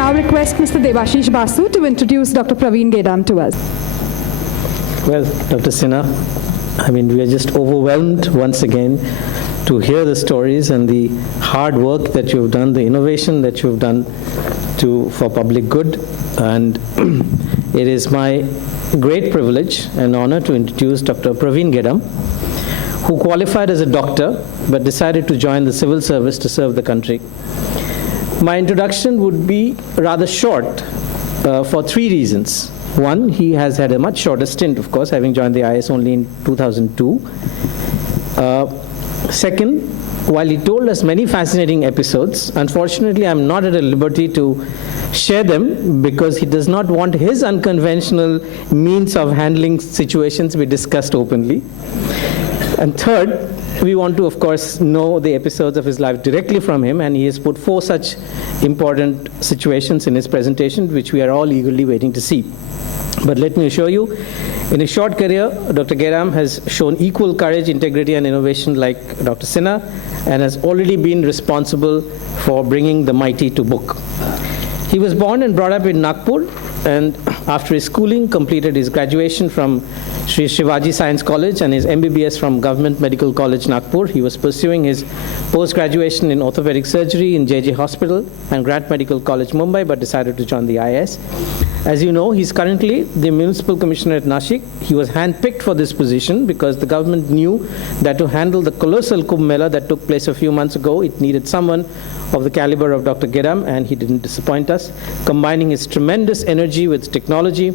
now request Mr. Debashish Basu to introduce Dr. Praveen Gedam to us. Well, Dr. Sinha, we are just overwhelmed once again to hear the stories and the hard work that you've done, the innovation that you've done for public good. And it is my great privilege and honor to introduce Dr. Praveen Gedam, who qualified as a doctor but decided to join the civil service to serve the country. My introduction would be rather short for three reasons. One, he has had a much shorter stint, of course, having joined the IS only in 2002. Second, while he told us many fascinating episodes, unfortunately I'm not at a liberty to share them because he does not want his unconventional means of handling situations to be discussed openly. And third, we want to, of course, know the episodes of his life directly from him, and he has put 4 such important situations in his presentation, which we are all eagerly waiting to see. But let me assure you, in his short career, Dr. Gedam has shown equal courage, integrity, and innovation like Dr. Sinha, and has already been responsible for bringing the mighty to book. He was born and brought up in Nagpur, and after his schooling, completed his graduation from Sri Shivaji Science College and his MBBS from Government Medical College, Nagpur. He was pursuing his post-graduation in orthopedic surgery in JJ Hospital and Grant Medical College, Mumbai, but decided to join the IS. As you know, he's currently the Municipal Commissioner at Nashik. He was handpicked for this position because the government knew that to handle the colossal Kumbh Mela that took place a few months ago, it needed someone of the caliber of Dr. Gedam, and he didn't disappoint us. Combining his tremendous energy with technology,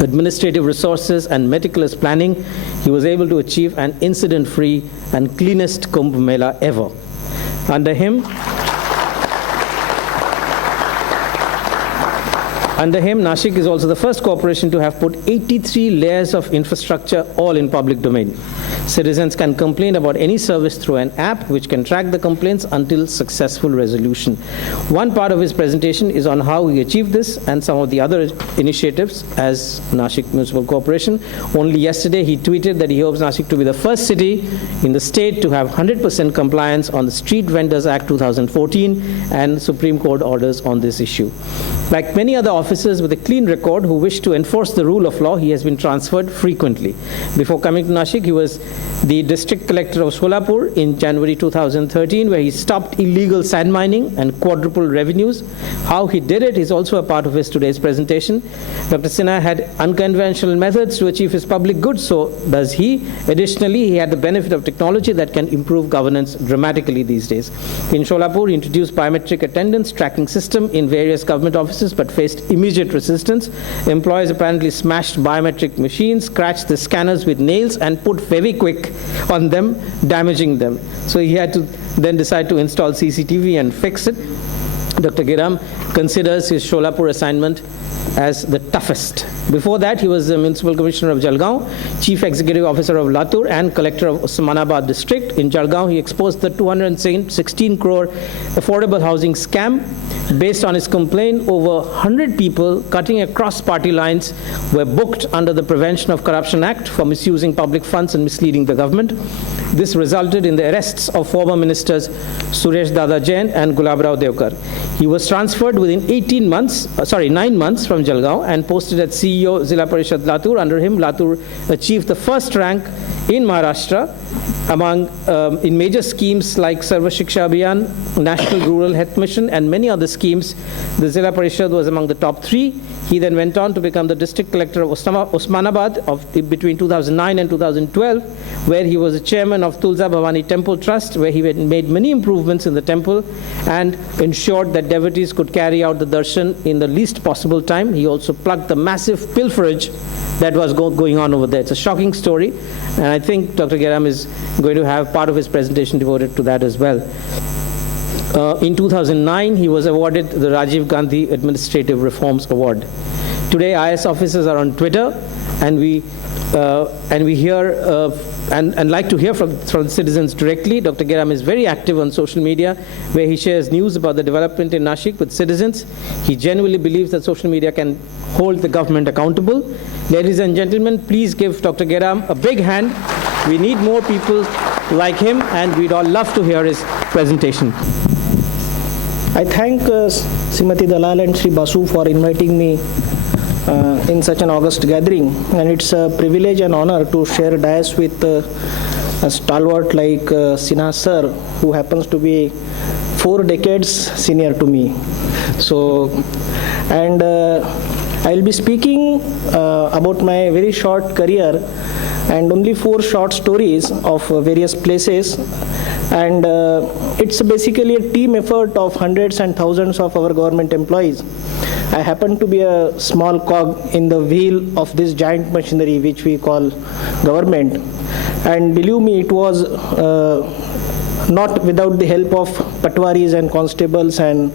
administrative resources, and meticulous planning, he was able to achieve an incident-free and cleanest Kumbh Mela ever. Under him, Nashik is also the first corporation to have put 83 layers of infrastructure all in public domain. Citizens can complain about any service through an app which can track the complaints until successful resolution. One part of his presentation is on how we achieved this and some of the other initiatives as Nashik Municipal Corporation. Only yesterday he tweeted that he hopes Nashik to be the first city in the state to have 100% compliance on the Street Vendors Act 2014 and Supreme Court orders on this issue. Like many other officers with a clean record who wish to enforce the rule of law, he has been transferred frequently. Before coming to Nashik, he was the district collector of Solapur in January 2013, where he stopped illegal sand mining and quadrupled revenues. How he did it is also a part of his today's presentation. Dr. Sinha had unconventional methods to achieve his public good, so does he. Additionally, he had the benefit of technology that can improve governance dramatically these days. In Solapur, he introduced biometric attendance tracking system in various government offices, but faced immediate resistance. Employees apparently smashed biometric machines, scratched the scanners with nails, and put Fevikwik on them, damaging them. So he had to then decide to install CCTV and fix it. Dr. Gedam considers his Solapur assignment as the toughest. Before that, he was the Municipal Commissioner of Jalgaon, Chief Executive Officer of Latur, and Collector of Osmanabad District. In Jalgaon, he exposed the 216 crore affordable housing scam. Based on his complaint, over 100 people cutting across party lines were booked under the Prevention of Corruption Act for misusing public funds and misleading the government. This resulted in the arrests of former ministers Suresh Dada Jain and Gulabrao Devkar. He was transferred within 9 months from Jalgaon and posted as CEO Zilla Parishad Latur. Under him, Latur achieved the first rank in Maharashtra in major schemes like Sarva Shiksha Abhiyan, National Rural Health Mission, and many other schemes. The Zilla Parishad was among the top 3. He then went on to become the district collector of Osmanabad between 2009 and 2012, where he was the chairman of Tulsa Bhavani Temple Trust, where he made many improvements in the temple and ensured that devotees could carry out the darshan in the least possible time. He also plugged the massive pilferage that was going on over there. It's a shocking story, and I think Dr. Gedam is going to have part of his presentation devoted to that as well. In 2009, he was awarded the Rajiv Gandhi Administrative Reforms Award. Today, IS officers are on Twitter, and we hear and like to hear from citizens directly. Dr. Gedam is very active on social media, where he shares news about the development in Nashik with citizens. He genuinely believes that social media can hold the government accountable. Ladies and gentlemen, please give Dr. Gedam a big hand. We need more people like him, and we'd all love to hear his presentation. I thank Srimati Dalal and Sri Basu for inviting me in such an august gathering, and it's a privilege and honor to share dais with a stalwart like Sinha sir, who happens to be 4 decades senior to me. So, and I'll be speaking about my very short career and only 4 short stories of various places. And it's basically a team effort of hundreds and thousands of our government employees. I happen to be a small cog in the wheel of this giant machinery which we call government. And believe me, it was not without the help of patwaris and constables and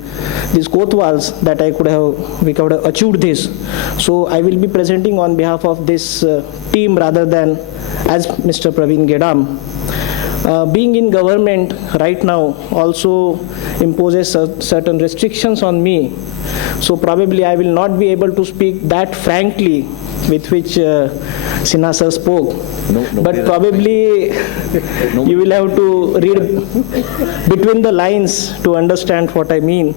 these kotwals that we could have achieved this. So I will be presenting on behalf of this team rather than as Mr. Praveen Gedam. Being in government right now also imposes certain restrictions on me. So probably I will not be able to speak that frankly with which Sinha sir spoke. But probably you will have to read between the lines to understand what I mean.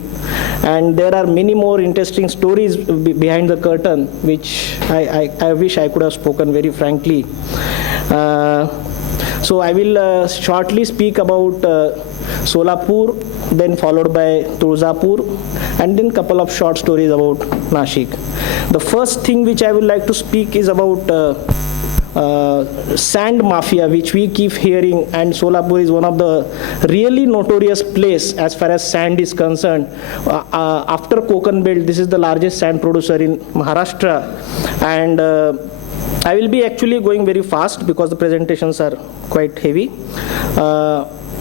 And there are many more interesting stories behind the curtain, which I wish I could have spoken very frankly. So I will shortly speak about Solapur, then followed by Tulzapur, and then couple of short stories about Nashik. The first thing which I would like to speak is about sand mafia, which we keep hearing, and Solapur is one of the really notorious place as far as sand is concerned. After Konkan Belt, this is the largest sand producer in Maharashtra, and I will be actually going very fast because the presentations are quite heavy.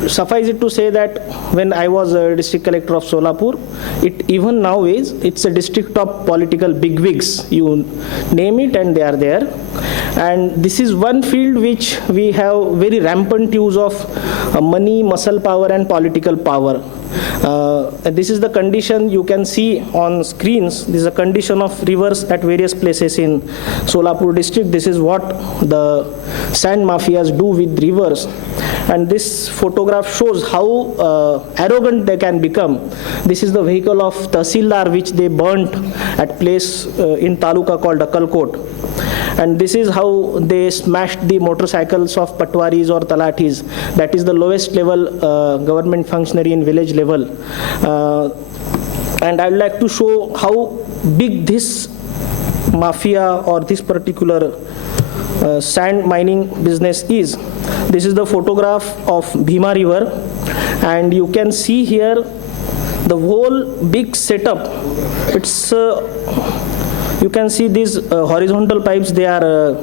Suffice it to say that when I was a district collector of Solapur, it even nowadays it's a district of political bigwigs. You name it and they are there. And this is one field which we have very rampant use of money, muscle power and political power. This is the condition you can see on screens. This is a condition of rivers at various places in Solapur district. This is what the sand mafias do with rivers. And this photograph shows how arrogant they can become. This is the vehicle of Tahsildar which they burnt at place in Taluka called Akalkot. And this is how they smashed the motorcycles of patwaris or talatis. That is the lowest level government functionary in village level. And I would like to show how big this mafia or this particular sand mining business is. This is the photograph of Bhima River, and you can see here the whole big setup. It's you can see these horizontal pipes. They are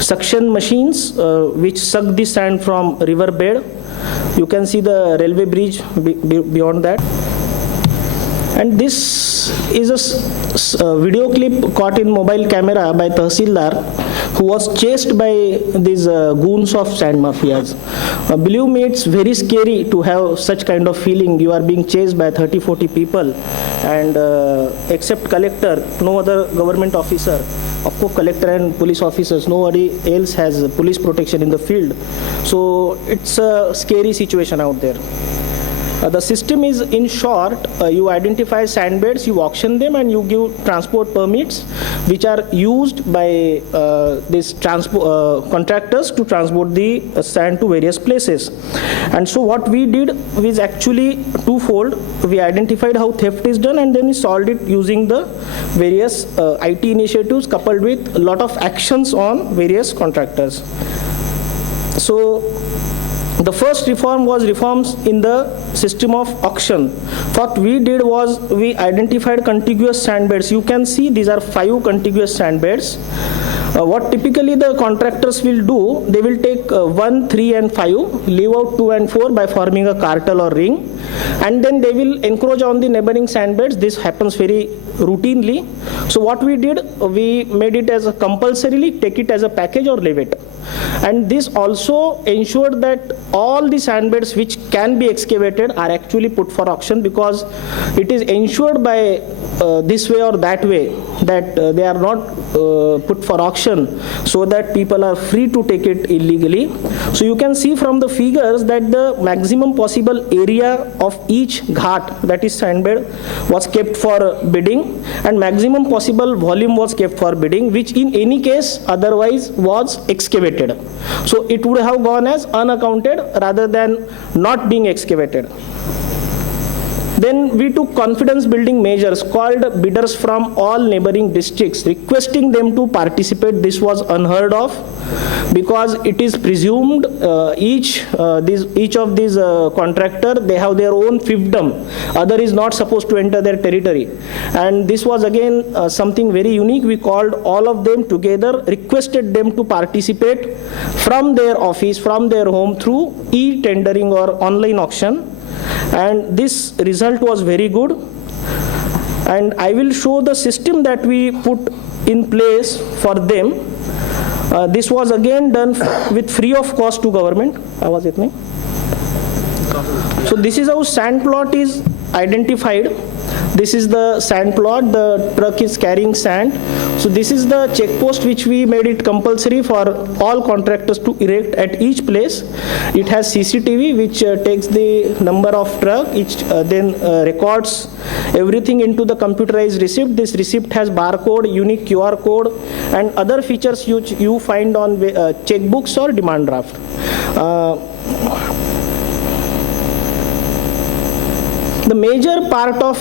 suction machines which suck the sand from river bed. You can see the railway bridge beyond that. And this is a video clip caught in mobile camera by Tahsildar, who was chased by these goons of sand mafias. Believe me, it's very scary to have such kind of feeling. You are being chased by 30-40 people, and except collector, no other government officer. Of course, collector and police officers, nobody else has police protection in the field. So it's a scary situation out there. The system is, in short, you identify sand beds, you auction them, and you give transport permits, which are used by these contractors to transport the sand to various places. And so what we did was actually twofold. We identified how theft is done, and then we solved it using the various IT initiatives coupled with a lot of actions on various contractors. So the first reform was reforms in the system of auction. What we did was we identified contiguous sand beds. You can see these are 5 contiguous sand beds. What typically the contractors will do, they will take 1, 3 and 5, leave out 2 and 4 by forming a cartel or ring, and then they will encroach on the neighboring sand beds. This happens very routinely. So what we did, we made it as a compulsorily take it as a package or leave it. And this also ensured that all the sand beds which can be excavated are actually put for auction, because it is ensured by this way or that way that they are not put for auction, so that people are free to take it illegally. So you can see from the figures that the maximum possible area of each ghat, that is sandbed, was kept for bidding, and maximum possible volume was kept for bidding, which in any case otherwise was excavated. So it would have gone as unaccounted rather than not being excavated. Then we took confidence building measures, called bidders from all neighboring districts, requesting them to participate. This was unheard of because it is presumed each of these contractor, they have their own fiefdom. Other is not supposed to enter their territory. And this was again something very unique. We called all of them together, requested them to participate from their office, from their home through e-tendering or online auction. And this result was very good, and I will show the system that we put in place for them. This was again done with free of cost to government. So this is how sand plot is identified. This is the sand plot, the truck is carrying sand. So this is the check post which we made it compulsory for all contractors to erect at each place. It has CCTV which takes the number of truck, then records everything into the computerized receipt. This receipt has barcode, unique QR code, and other features which you find on checkbooks or demand draft. The major part of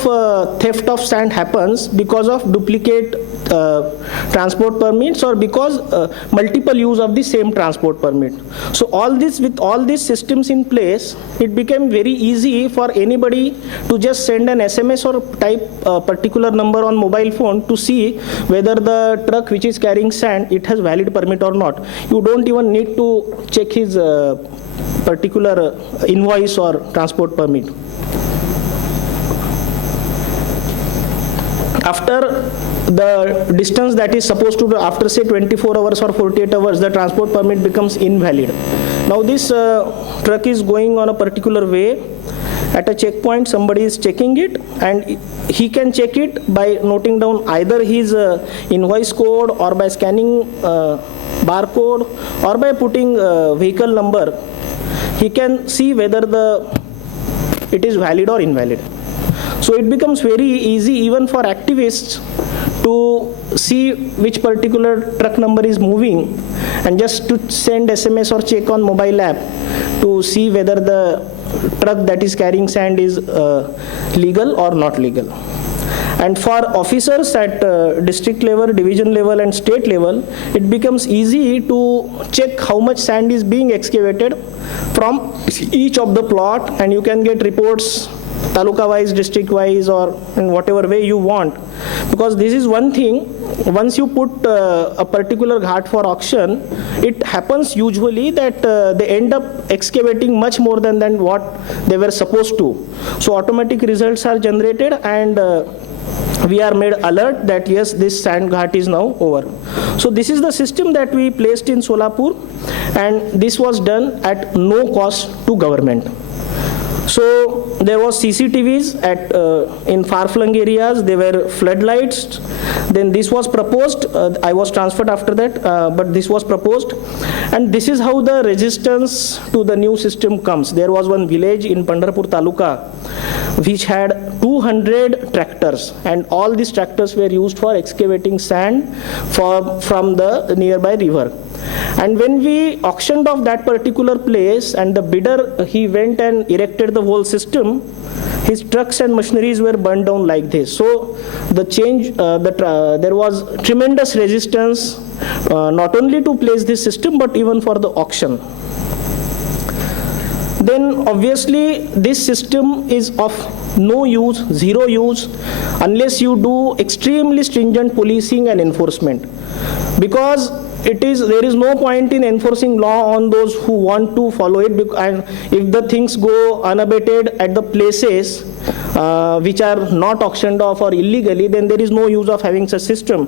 theft of sand happens because of duplicate transport permits or because multiple use of the same transport permit. So with all these systems in place, it became very easy for anybody to just send an SMS or type a particular number on mobile phone to see whether the truck which is carrying sand, it has valid permit or not. You don't even need to check his particular invoice or transport permit. After the distance that is supposed to, after say 24 hours or 48 hours, the transport permit becomes invalid. Now this truck is going on a particular way. At a checkpoint, somebody is checking it, and he can check it by noting down either his invoice code or by scanning barcode or by putting vehicle number. He can see whether it is valid or invalid. So it becomes very easy even for activists to see which particular truck number is moving and just to send SMS or check on mobile app to see whether the truck that is carrying sand is legal or not legal. And for officers at district level, division level and state level, it becomes easy to check how much sand is being excavated from each of the plot, and you can get reports taluka wise, district wise, or in whatever way you want. Because this is one thing, once you put a particular ghat for auction, it happens usually that they end up excavating much more than what they were supposed to. So automatic results are generated, and we are made alert that yes, this sand ghat is now over. So this is the system that we placed in Solapur, and this was done at no cost to government. So there was CCTVs in far-flung areas, there were floodlights. Then this was proposed, I was transferred after that, but this was proposed. And this is how the resistance to the new system comes. There was one village in Pandharpur Taluka which had 200 tractors, and all these tractors were used for excavating sand from the nearby river. And when we auctioned off that particular place, and the bidder, he went and erected the whole system, his trucks and machineries were burned down like this. So the change, there was tremendous resistance, not only to place this system, but even for the auction. Then obviously this system is of no use, zero use, unless you do extremely stringent policing and enforcement. Because there is no point in enforcing law on those who want to follow it, and if the things go unabated at the places which are not auctioned off or illegally, then there is no use of having such system.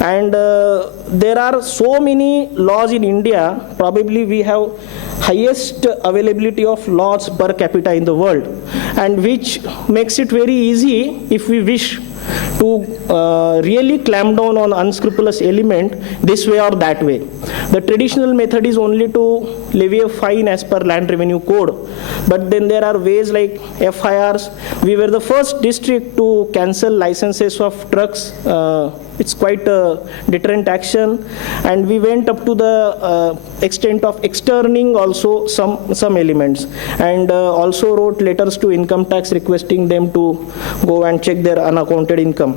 And there are so many laws in India. Probably we have highest availability of laws per capita in the world, and which makes it very easy if we wish to really clamp down on unscrupulous element this way or that way. The traditional method is only to levy a fine as per land revenue code, but then there are ways like FIRs. We were the first district to cancel licenses of trucks. It's quite a deterrent action, and we went up to the extent of externing also some elements, and also wrote letters to income tax requesting them to go and check their unaccounted income.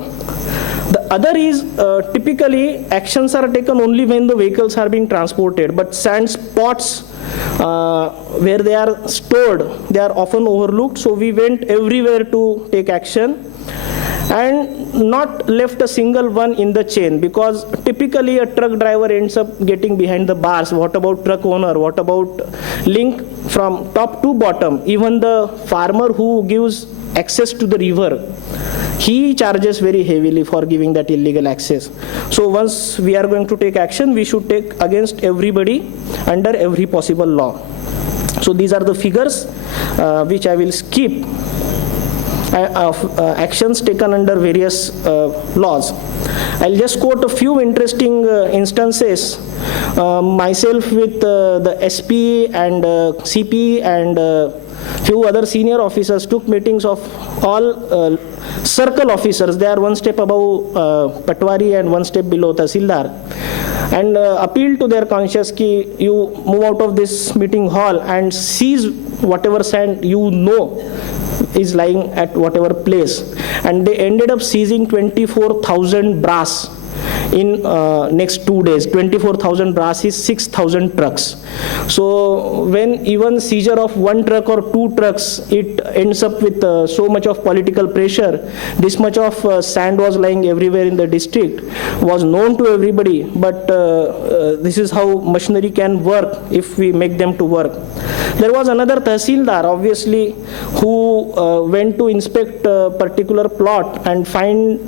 The other is typically actions are taken only when the vehicles are being transported, but sand spots where they are stored, they are often overlooked. So we went everywhere to take action and not left a single one in the chain, because typically a truck driver ends up getting behind the bars. What about truck owner? What about link from top to bottom? Even the farmer who gives access to the river, he charges very heavily for giving that illegal access. So once we are going to take action, we should take against everybody under every possible law. So these are the figures which I will skip of actions taken under various laws. I'll just quote a few interesting instances. Myself with the SP and CP and few other senior officers took meetings of all circle officers. They are one step above Patwari and one step below Tahsildar, and appeal to their conscience ki you move out of this meeting hall and seize whatever sand you know is lying at whatever place. And they ended up seizing 24,000 brass in next 2 days. 24,000 brass is 6,000 trucks. So when even seizure of one truck or two trucks, it ends up with so much of political pressure. This much of sand was lying everywhere in the district, was known to everybody, but this is how machinery can work if we make them to work. There was another Tahsildar, obviously, who went to inspect a particular plot and found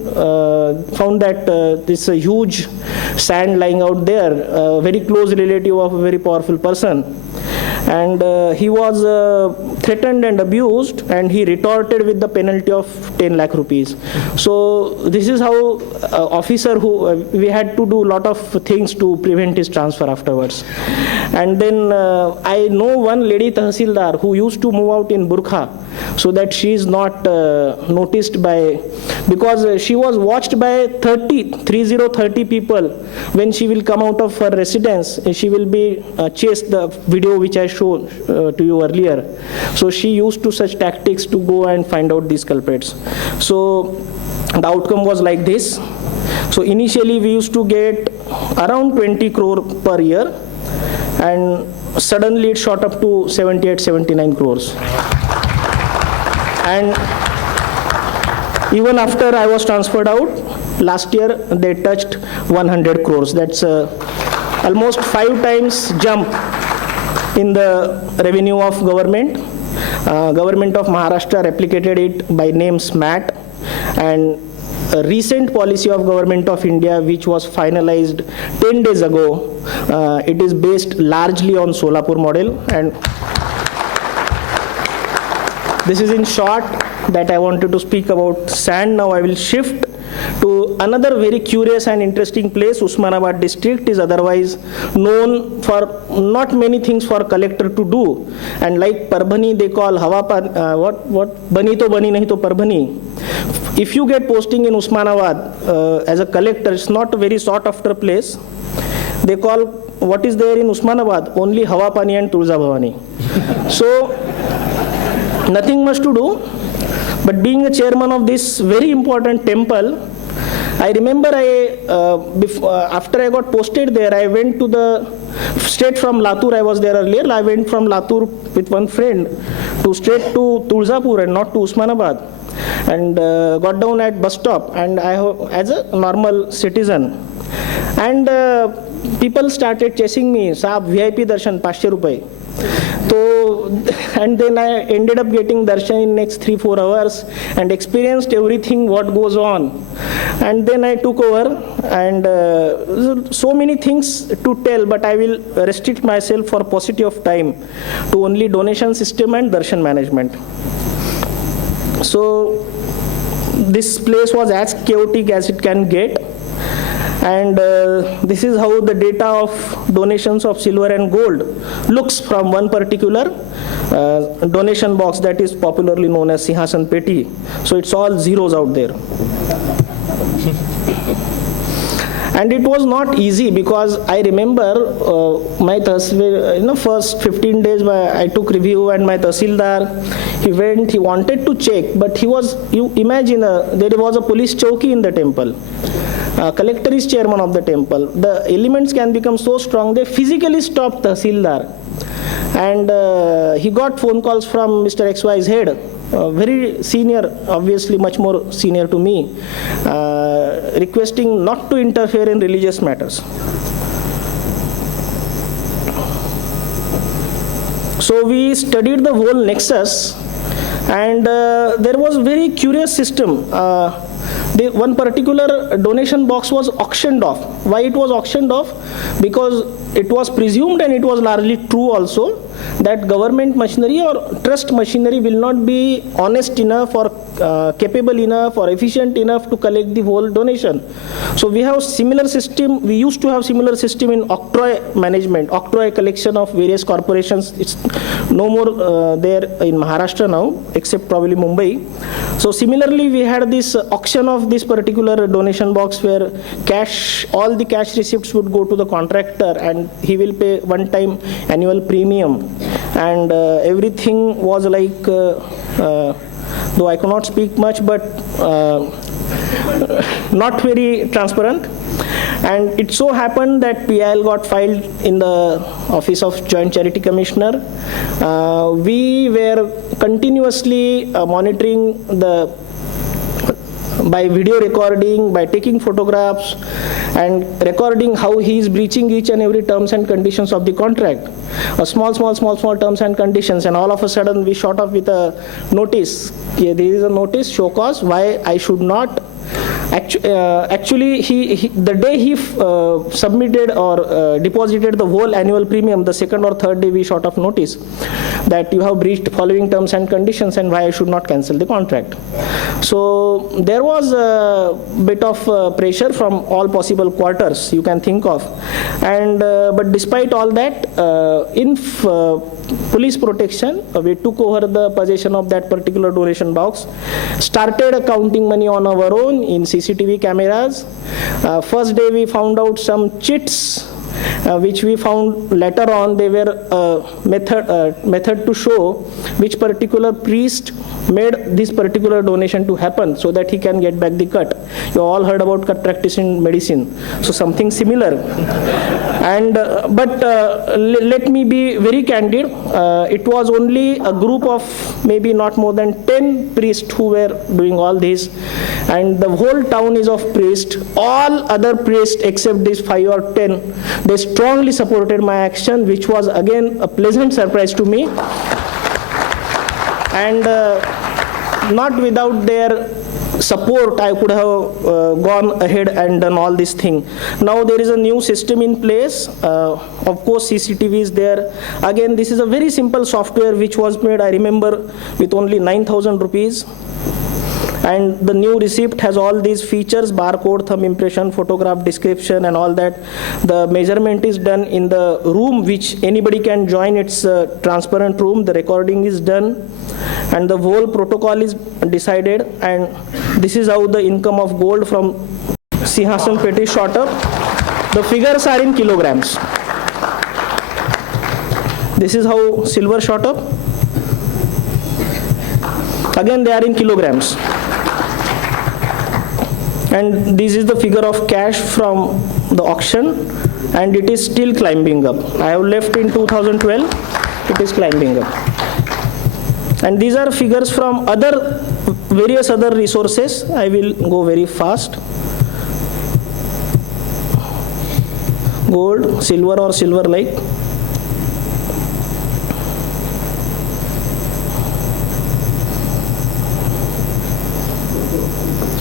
that this huge sand lying out there, a very close relative of a very powerful person. And he was threatened and abused, and he retorted with the penalty of 10 lakh rupees. So this is how officer who we had to do a lot of things to prevent his transfer afterwards. And then I know one lady Tahsildar who used to move out in burqa so that she is not noticed by, because she was watched by 30 people. When she will come out of her residence, she will be chased, the video which I showed to you earlier. So she used to such tactics to go and find out these culprits. So the outcome was like this. So initially we used to get around 20 crore per year, and suddenly it shot up to 78-79 crores. And even after I was transferred out, last year they touched 100 crores. That's almost 5 times jump in the revenue of government. Government of Maharashtra replicated it by name SMAT, and a recent policy of Government of India which was finalized 10 days ago, it is based largely on Solapur model. And this is in short that I wanted to speak about sand. Now I will shift to another very curious and interesting place. Usmanabad district is otherwise known for not many things for collector to do, and like Parbhani they call what bani to bani nahi to Parbhani. If you get posting in Usmanabad as a collector, it's not a very sought after place. They call what is there in Usmanabad only Hawa Pani and Tulza Bhavani. So nothing much to do, but being a chairman of this very important temple, I remember after I got posted there, I went to straight from Latur. I was there earlier. I went from Latur with one friend straight to Tulzapur and not to Usmanabad, and got down at bus stop, and as a normal citizen, and people started chasing me, Saab VIP darshan 500 rupees. So, and then I ended up getting darshan in next 3-4 hours and experienced everything what goes on. And then I took over, and so many things to tell, but I will restrict myself for paucity of time to only donation system and darshan management. So this place was as chaotic as it can get. And this is how the data of donations of silver and gold looks from one particular donation box that is popularly known as Sinhasan Peti. So it's all zeros out there. And it was not easy, because I remember my tahsil, first 15 days I took review, and my tahsildar, he wanted to check, but you imagine, there was a police chowki in the temple. Collector is chairman of the temple. The elements can become so strong, they physically stopped tahsildar. And he got phone calls from Mr. XY's head, very senior, obviously much more senior to me, requesting not to interfere in religious matters. So we studied the whole nexus, and there was very curious system. One particular donation box was auctioned off. Why it was auctioned off? Because it was presumed, and it was largely true also, that government machinery or trust machinery will not be honest enough or capable enough or efficient enough to collect the whole donation. So we have similar system. We used to have similar system in octroi management, octroi collection of various corporations. It's no more there in Maharashtra now, except probably Mumbai. So similarly, we had this auction of this particular donation box, where all the cash receipts would go to the contractor, and he will pay one-time annual premium. And everything was like, though I cannot speak much, but not very transparent. And it so happened that PIL got filed in the Office of Joint Charity Commissioner. We were continuously monitoring by video recording, by taking photographs, and recording how he is breaching each and every terms and conditions of the contract. Small terms and conditions, and all of a sudden we shot off with a notice. There is a notice, show cause, why I should not. Actually, the day he submitted or deposited the whole annual premium, the second or third day we shot off notice that you have breached following terms and conditions, and why I should not cancel the contract. So there was a bit of pressure from all possible quarters you can think of. And but despite all that, in police protection, we took over the possession of that particular donation box, started counting money on our own in CCTV cameras. First day we found out some chits, which we found later on. They were a method to show which particular priest made this particular donation to happen, so that he can get back the cut. You all heard about cut practice in medicine, so something similar. And but let me be very candid. It was only a group of maybe not more than 10 priests who were doing all this, and the whole town is of priests. All other priests except these 5 or 10, they strongly supported my action, which was again a pleasant surprise to me. And not without their support, I could have gone ahead and done all this thing. Now there is a new system in place. Of course, CCTV is there. Again, this is a very simple software which was made, I remember, with only 9,000 rupees. And the new receipt has all these features: barcode, thumb impression, photograph description, and all that. The measurement is done in the room which anybody can join. It's a transparent room. The recording is done, and the whole protocol is decided. And this is how the income of gold from Sinhasan Peti shot up. The figures are in kilograms. This is how silver shot up. Again, they are in kilograms. And this is the figure of cash from the auction, and it is still climbing up. I have left in 2012, it is climbing up. And these are figures from various other resources. I will go very fast. Gold, silver or silver-like.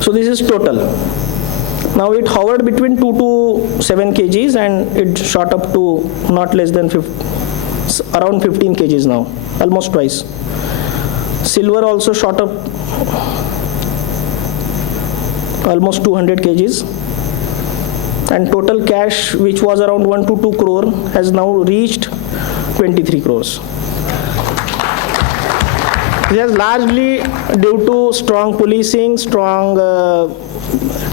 So this is total. Now it hovered between 2 to 7 kgs, and it shot up to not less than around 15 kgs now, almost twice. Silver also shot up almost 200 kgs. And total cash, which was around 1 to 2 crore, has now reached 23 crores. This is largely due to strong policing, strong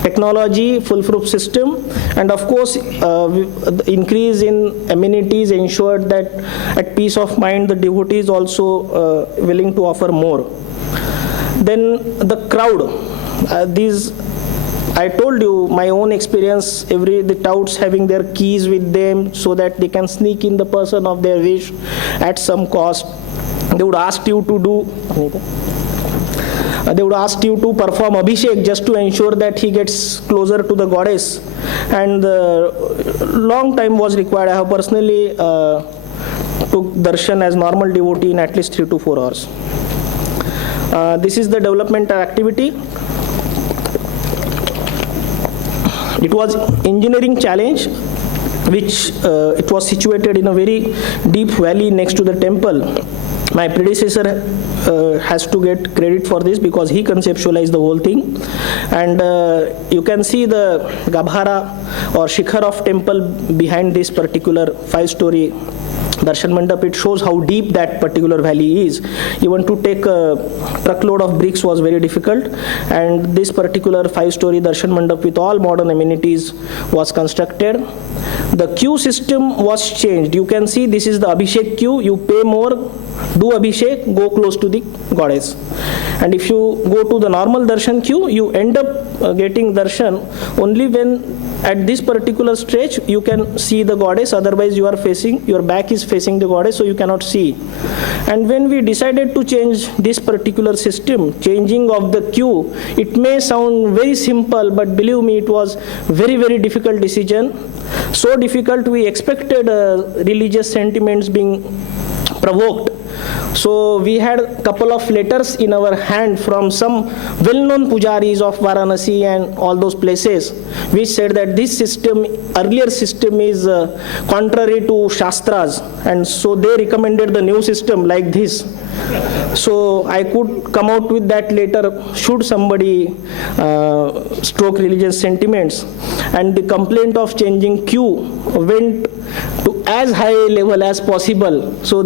technology, foolproof system, and of course, the increase in amenities ensured that at peace of mind, the devotee is also willing to offer more. Then the crowd, I told you my own experience, the touts having their keys with them so that they can sneak in the person of their wish at some cost. They would ask you to perform abhishek just to ensure that he gets closer to the goddess. And long time was required. I have personally took darshan as normal devotee in at least 3 to 4 hours. This is the developmental activity. It was engineering challenge, which it was situated in a very deep valley next to the temple. My predecessor has to get credit for this because he conceptualized the whole thing. And you can see the Gabhara or Shikhar of temple behind this particular 5-story Darshan Mandap. It shows how deep that particular valley is. Even to take a truckload of bricks was very difficult. And this particular 5-story Darshan Mandap with all modern amenities was constructed. The queue system was changed. You can see this is the Abhishek queue. You pay more, do Abhishek, go close to the goddess. And if you go to the normal darshan queue, you end up getting darshan only when at this particular stretch you can see the goddess, otherwise your back is facing the goddess, so you cannot see. And when we decided to change this particular system, changing of the queue, it may sound very simple, but believe me, it was very, very difficult decision. So difficult, we expected religious sentiments being provoked. So we had a couple of letters in our hand from some well-known pujaris of Varanasi and all those places, which said that this system, earlier system, is contrary to Shastras, and so they recommended the new system like this. So I could come out with that letter should somebody stroke religious sentiments. And the complaint of changing queue went to as high level as possible. So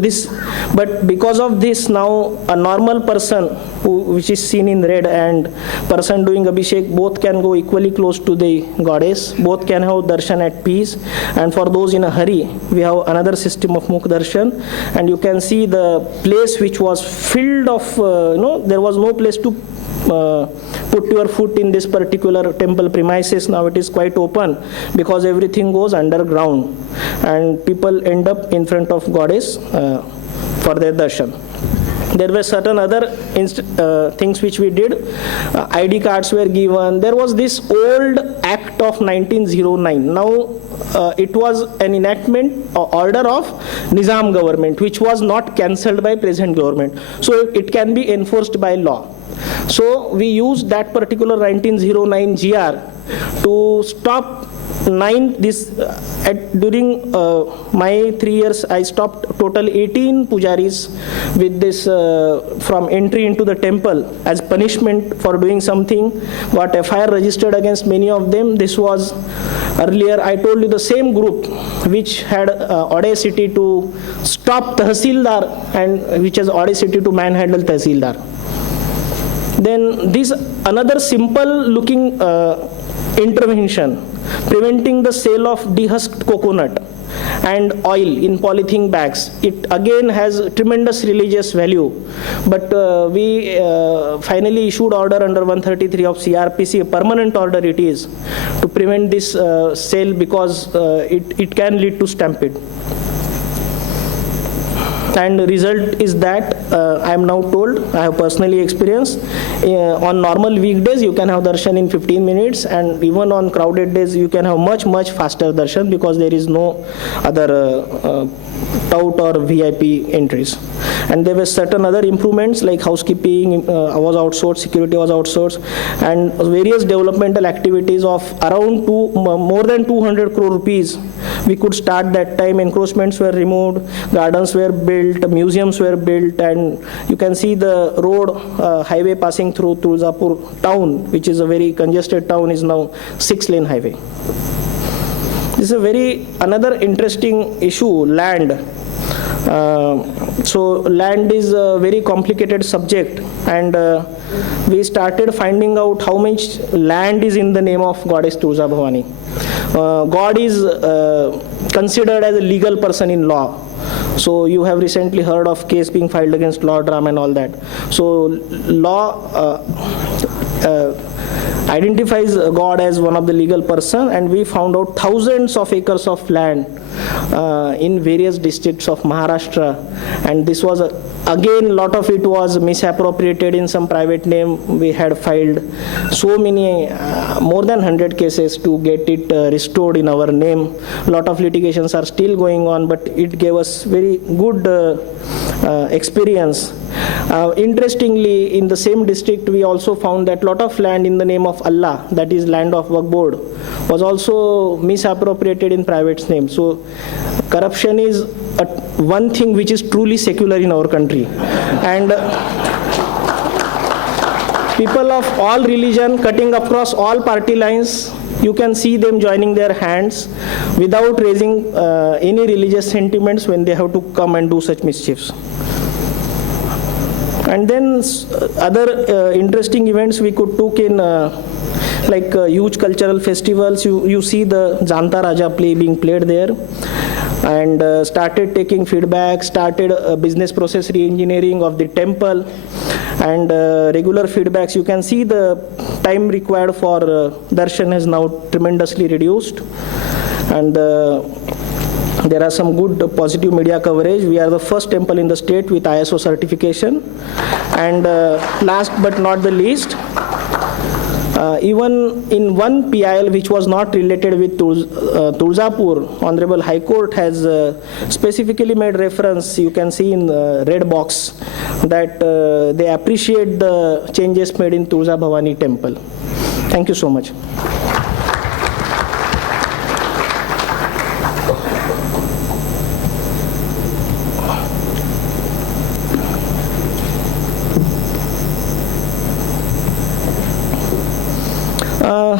but because of this, now a normal person which is seen in red and person doing abhishek, both can go equally close to the goddess, both can have darshan at peace. And for those in a hurry, we have another system of mukh darshan, and you can see the place which was filled of, there was no place to put your foot in this particular temple premises. Now it is quite open because everything goes underground and people end up in front of goddess for their darshan. There were certain other things which we did. ID cards were given. There was this old act of 1909. Now it was an enactment order of Nizam government, which was not cancelled by present government. So it can be enforced by law. So we used that particular 1909 GR to stop during my 3 years, I stopped total 18 pujaris with this from entry into the temple as punishment for doing something. Got FIR registered against many of them. This was earlier, I told you, the same group which had audacity to stop Tahsildar and which has audacity to manhandle Tahsildar. Then this another simple looking intervention, preventing the sale of dehusked coconut and oil in polythene bags. It again has tremendous religious value, but we finally issued order under 133 of CRPC, a permanent order it is, to prevent this sale because it can lead to stampede. And the result is that I am now told, I have personally experienced, on normal weekdays you can have darshan in 15 minutes, and even on crowded days you can have much, much faster darshan because there is no other tout or VIP entries. And there were certain other improvements like housekeeping was outsourced, security was outsourced, and various developmental activities of around more than 200 crore rupees we could start that time. Encroachments were removed, gardens were built, built, museums were built, and you can see the road highway passing through Tuljapur town, which is a very congested town, is now 6-lane highway. This is another interesting issue, land. So land is a very complicated subject, and we started finding out how much land is in the name of goddess Tulja Bhavani. God is considered as a legal person in law. So you have recently heard of case being filed against Lord Ram and all that. So law identifies God as one of the legal person, and we found out thousands of acres of land in various districts of Maharashtra, and this was again, a lot of it was misappropriated in some private name. We had filed so many, more than 100 cases to get it restored in our name. A lot of litigations are still going on, but it gave us very good experience. Interestingly, in the same district, we also found that lot of land in the name of Allah, that is land of Waqf Board, was also misappropriated in private name. So corruption is one thing which is truly secular in our country. And people of all religion, cutting across all party lines, you can see them joining their hands without raising any religious sentiments when they have to come and do such mischiefs. And then other interesting events we could took in like huge cultural festivals. You see the Janta Raja play being played there, and started taking feedback, started business process re-engineering of the temple, and regular feedbacks. You can see the time required for darshan has now tremendously reduced, and there are some good positive media coverage. We are the first temple in the state with ISO certification. And last but not the least, even in one PIL which was not related with Tuljapur, Honorable High Court has specifically made reference, you can see in the red box, that they appreciate the changes made in Tulja Bhavani temple. Thank you so much.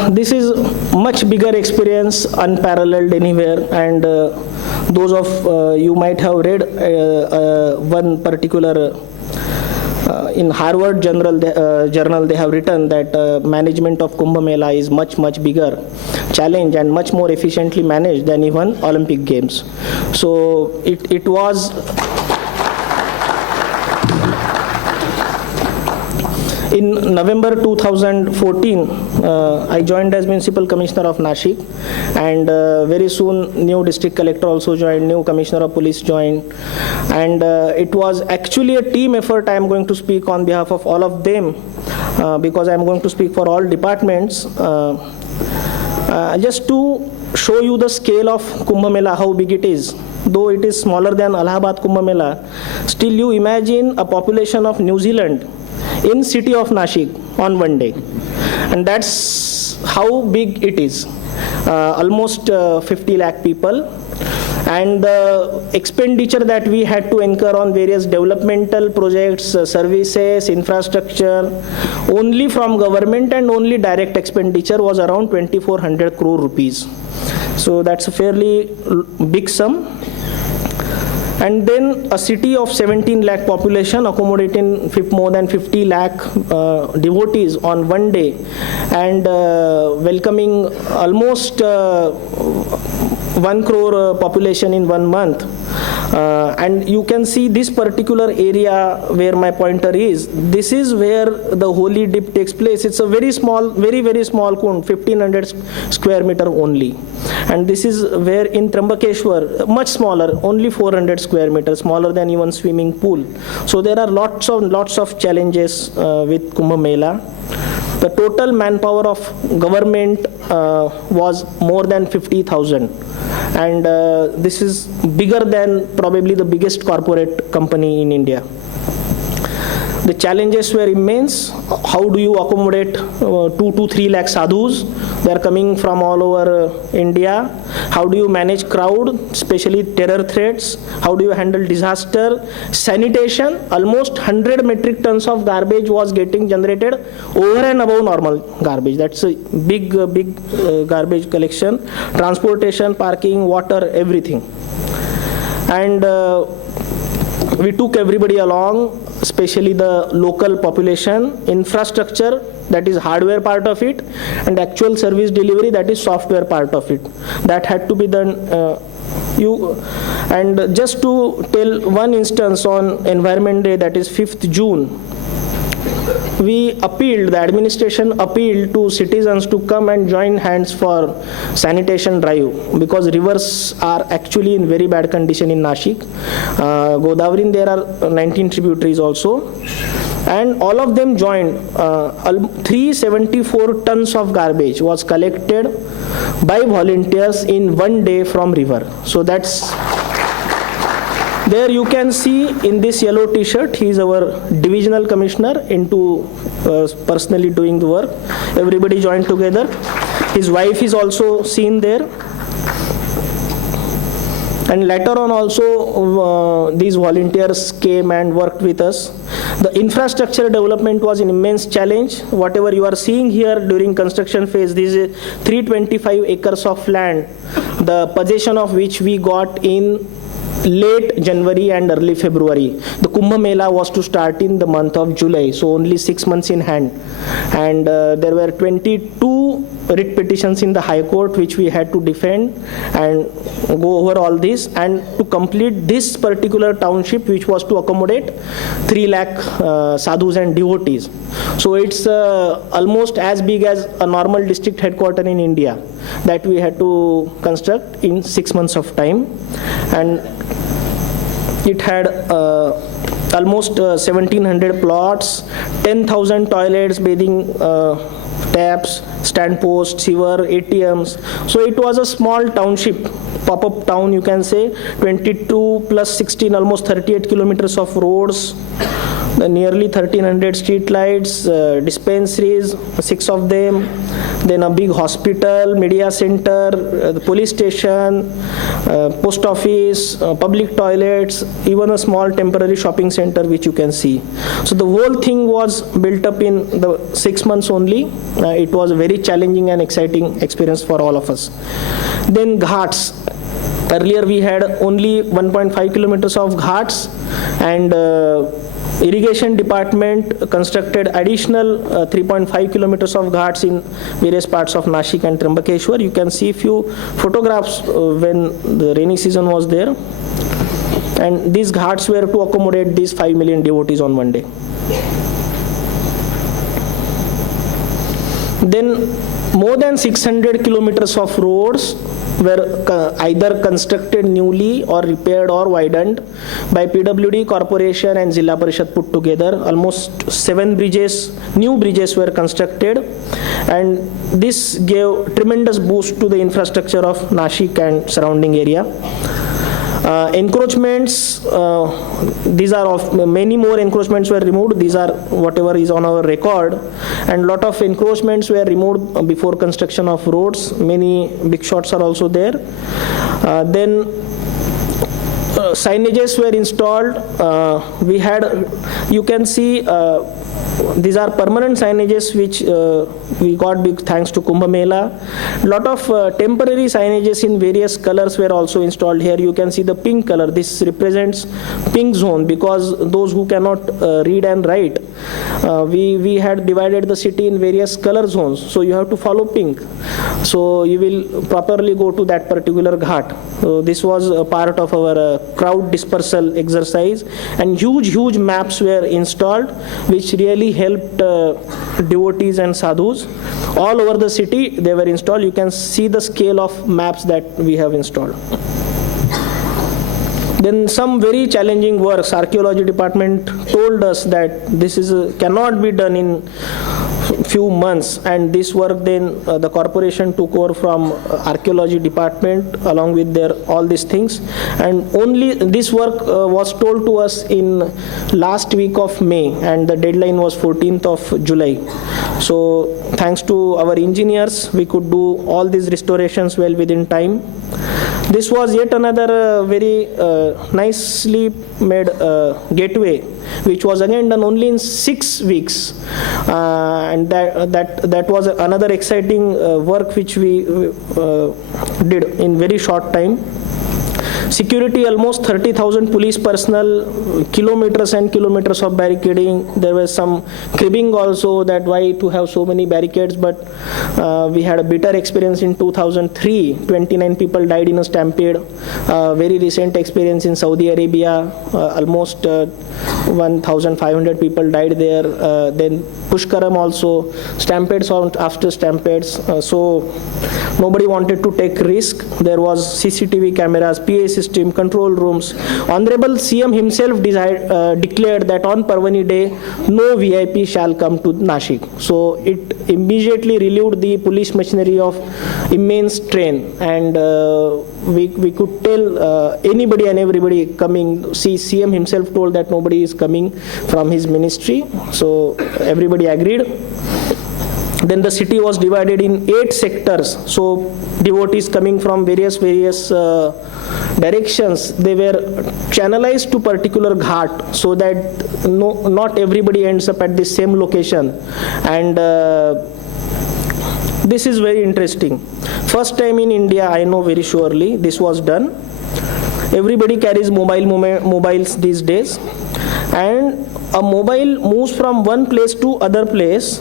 This is much bigger experience, unparalleled anywhere, and those of you might have read one particular in Harvard journal they have written that management of Kumbh Mela is much bigger challenge and much more efficiently managed than even Olympic Games. So it was in November 2014, I joined as Municipal Commissioner of Nashik, and very soon new District Collector also joined, new Commissioner of Police joined, and it was actually a team effort. I am going to speak on behalf of all of them because I am going to speak for all departments. Just to show you the scale of Kumbh Mela, how big it is. Though it is smaller than Allahabad Kumbh Mela, still you imagine a population of New Zealand in city of Nashik on one day, and that's how big it is. Almost 50 lakh people, and the expenditure that we had to incur on various developmental projects, services, infrastructure, only from government and only direct expenditure was around 2400 crore rupees. So that's a fairly big sum. And then a city of 17 lakh population accommodating more than 50 lakh devotees on one day, and welcoming almost 1 crore population in 1 month. And you can see this particular area where my pointer is. This is where the holy dip takes place. It's a very small, very small kund, 1500 square meter only. And this is where in Trambakeshwar, much smaller, only 400 square meters, smaller than even swimming pool. So there are lots of challenges with Kumbh Mela. The total manpower of government was more than 50,000. And this is bigger than probably the biggest corporate company in India. The challenges were immense. How do you accommodate 2 to 3 lakh sadhus? They are coming from all over India. How do you manage crowd, especially terror threats? How do you handle disaster? Sanitation, almost 100 metric tons of garbage was getting generated over and above normal garbage. That's a big garbage collection. Transportation, parking, water, everything. And we took everybody along, especially the local population. Infrastructure, that is hardware part of it, and actual service delivery, that is software part of it. That had to be done. And just to tell one instance, on Environment Day, that is 5th June, the administration appealed to citizens to come and join hands for sanitation drive, because rivers are actually in very bad condition in Nashik. Godavari, there are 19 tributaries also. And all of them joined. 374 tons of garbage was collected by volunteers in one day from river. So that's, there you can see in this yellow t-shirt, he is our divisional commissioner into personally doing the work. Everybody joined together. His wife is also seen there. And later on also these volunteers came and worked with us. The infrastructure development was an immense challenge. Whatever you are seeing here during construction phase, this is 325 acres of land, the possession of which we got in late January and early February. The Kumbh Mela was to start in the month of July, so only 6 months in hand. And there were 22 writ petitions in the High Court which we had to defend and go over all this, and to complete this particular township which was to accommodate 3 lakh sadhus and devotees. So it's almost as big as a normal district headquarter in India that we had to construct in 6 months of time. And it had almost 1700 plots, 10,000 toilets, bathing taps, stand posts, sewer, ATMs. So it was a small township, pop-up town you can say, 22 plus 16, almost 38 kilometers of roads, nearly 1300 street lights, dispensaries, 6 of them, then a big hospital, media center, the police station, post office, public toilets, even a small temporary shopping center which you can see. So the whole thing was built up in the 6 months only. It was a very challenging and exciting experience for all of us. Then ghats. Earlier we had only 1.5 kilometers of ghats, and irrigation department constructed additional 3.5 kilometers of ghats in various parts of Nashik and Trimbakeshwar. You can see few photographs when the rainy season was there. And these ghats were to accommodate these 5 million devotees on one day. Then more than 600 kilometers of roads were either constructed newly or repaired or widened by PWD, Corporation and Zilla Parishad put together. Almost 7 bridges, new bridges were constructed, and this gave tremendous boost to the infrastructure of Nashik and surrounding area. Encroachments, these are of many more encroachments were removed. These are whatever is on our record, and lot of encroachments were removed before construction of roads. Many big shots are also there. Then signages were installed. We had, you can see, these are permanent signages which we got big thanks to Kumbh Mela. Lot of temporary signages in various colors were also installed here. You can see the pink color. This represents pink zone, because those who cannot read and write, we had divided the city in various color zones. So you have to follow pink. So you will properly go to that particular ghat. So this was a part of our crowd dispersal exercise, and huge maps were installed which really helped devotees and sadhus all over the city. They were installed. You can see the scale of maps that we have installed. Then some very challenging works. Archaeology department told us that this is cannot be done in few months, and this work then the corporation took over from archaeology department along with their all these things, and only this work was told to us in last week of May, and the deadline was 14th of July. So thanks to our engineers, we could do all these restorations well within time. This was yet another very nicely made gateway, which was again done only in 6 weeks, and that was another exciting work which we did in very short time. Security, almost 30,000 police personnel, kilometers and kilometers of barricading. There was some cribbing also, that why to have so many barricades, but we had a bitter experience in 2003. 29 people died in a stampede. Very recent experience in Saudi Arabia, almost 1,500 people died there. Then Pushkaram also, stampedes after stampedes. So nobody wanted to take risk. There was CCTV cameras, PA system, control rooms. Honorable CM himself declared that on Parvani day, no VIP shall come to Nashik. So it immediately relieved the police machinery of immense strain, and we could tell anybody and everybody coming. See, CM himself told that nobody is coming from his ministry, so everybody agreed. Then the city was divided in 8 sectors. So devotees coming from various directions, they were channelized to particular ghat, so that not everybody ends up at the same location. And this is very interesting. First time in India, I know very surely, this was done. Everybody carries mobiles these days, and a mobile moves from one place to other place.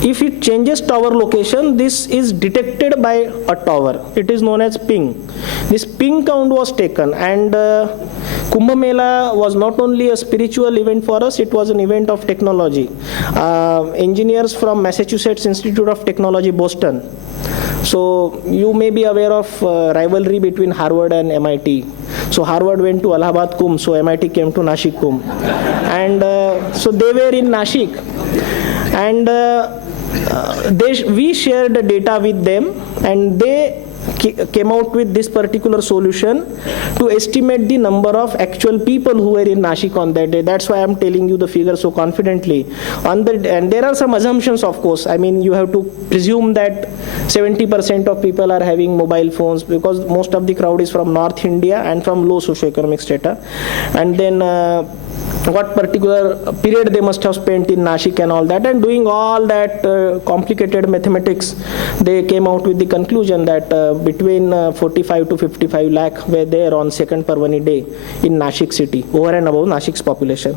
If it changes tower location, this is detected by a tower. It is known as ping. This ping count was taken, and Kumbh Mela was not only a spiritual event for us, it was an event of technology. Engineers from Massachusetts Institute of Technology, Boston. So you may be aware of rivalry between Harvard and MIT. So Harvard went to Allahabad Kumbh, so MIT came to Nashik Kumbh. And so they were in Nashik. And we shared the data with them, and they came out with this particular solution to estimate the number of actual people who were in Nashik on that day. That's why I'm telling you the figure so confidently. And there are some assumptions, of course. I mean, you have to presume that 70% of people are having mobile phones, because most of the crowd is from North India and from low socioeconomic strata. And then what particular period they must have spent in Nashik and all that, and doing all that complicated mathematics, they came out with the conclusion that between 45 to 55 lakh were there on second Parvani day in Nashik city, over and above Nashik's population.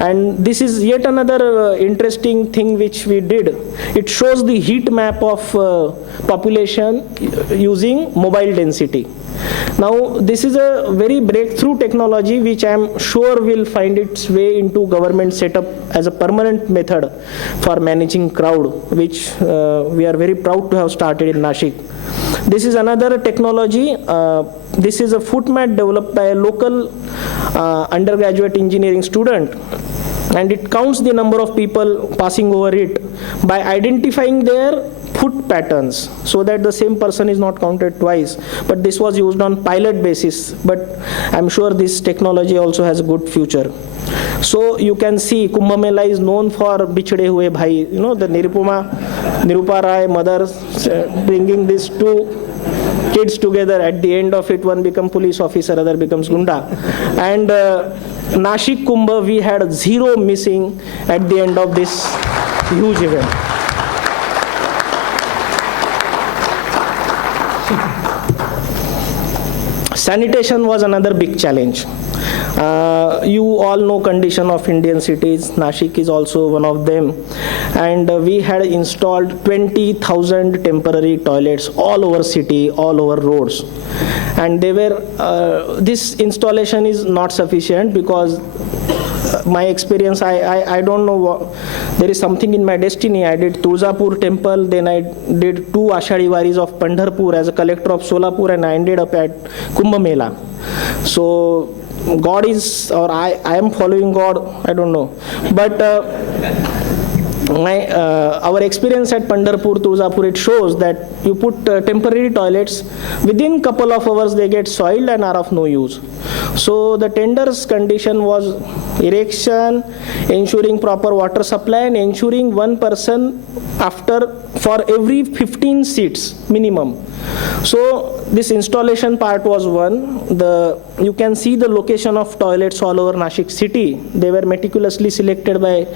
And this is yet another interesting thing which we did. It shows the heat map of population using mobile density. Now, this is a very breakthrough technology which I am sure will find its way into government setup as a permanent method for managing crowd, which we are very proud to have started in Nashik. This is another technology. This is a foot mat developed by a local undergraduate engineering student, and it counts the number of people passing over it by identifying their foot patterns, so that the same person is not counted twice. But this was used on pilot basis, but I'm sure this technology also has a good future. So you can see Kumbh Mela is known for bichde hue bhai, the Nirupa Rai mother bringing these two kids together. At the end of it, one becomes police officer, other becomes gunda. And Nashik Kumbh, we had 0 missing at the end of this huge event. Sanitation was another big challenge. You all know condition of Indian cities. Nashik is also one of them. And we had installed 20,000 temporary toilets all over city, all over roads. And they were, this installation is not sufficient, because my experience, I don't know what, there is something in my destiny. I did Tulzapur temple, then I did 2 Ashadi Waris of Pandharpur as a collector of Solapur, and I ended up at Kumbh Mela. So God is, or I am following God, I don't know. But our experience at Pandharpur, Tulzapur, it shows that you put temporary toilets, within couple of hours they get soiled and are of no use. So the tender's condition was erection, ensuring proper water supply, and ensuring one person for every 15 seats minimum. So this installation part was one. You can see the location of toilets all over Nashik city. They were meticulously selected by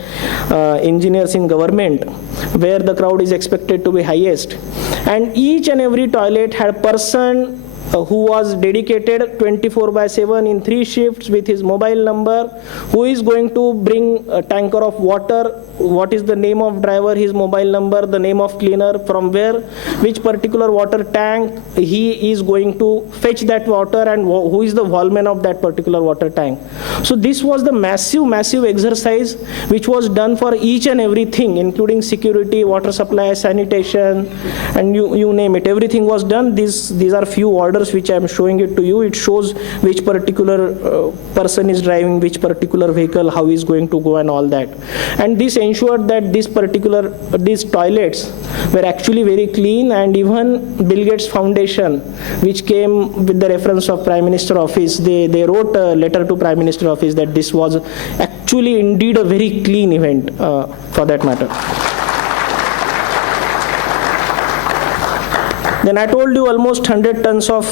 engineers in government, where the crowd is expected to be highest. And each and every toilet had person who was dedicated 24/7 in 3 shifts with his mobile number, who is going to bring a tanker of water, what is the name of driver, his mobile number, the name of cleaner, from where, which particular water tank he is going to fetch that water, and who is the wallman of that particular water tank. So this was the massive exercise which was done for each and everything, including security, water supply, sanitation, and you name it. Everything was done. These are few orders which I am showing it to you. It shows which particular person is driving which particular vehicle, how he is going to go, and all that. And this ensured that these toilets were actually very clean. And even Bill Gates Foundation, which came with the reference of Prime Minister office, they wrote a letter to Prime Minister office that this was actually indeed a very clean event for that matter. Then I told you almost 100 tons of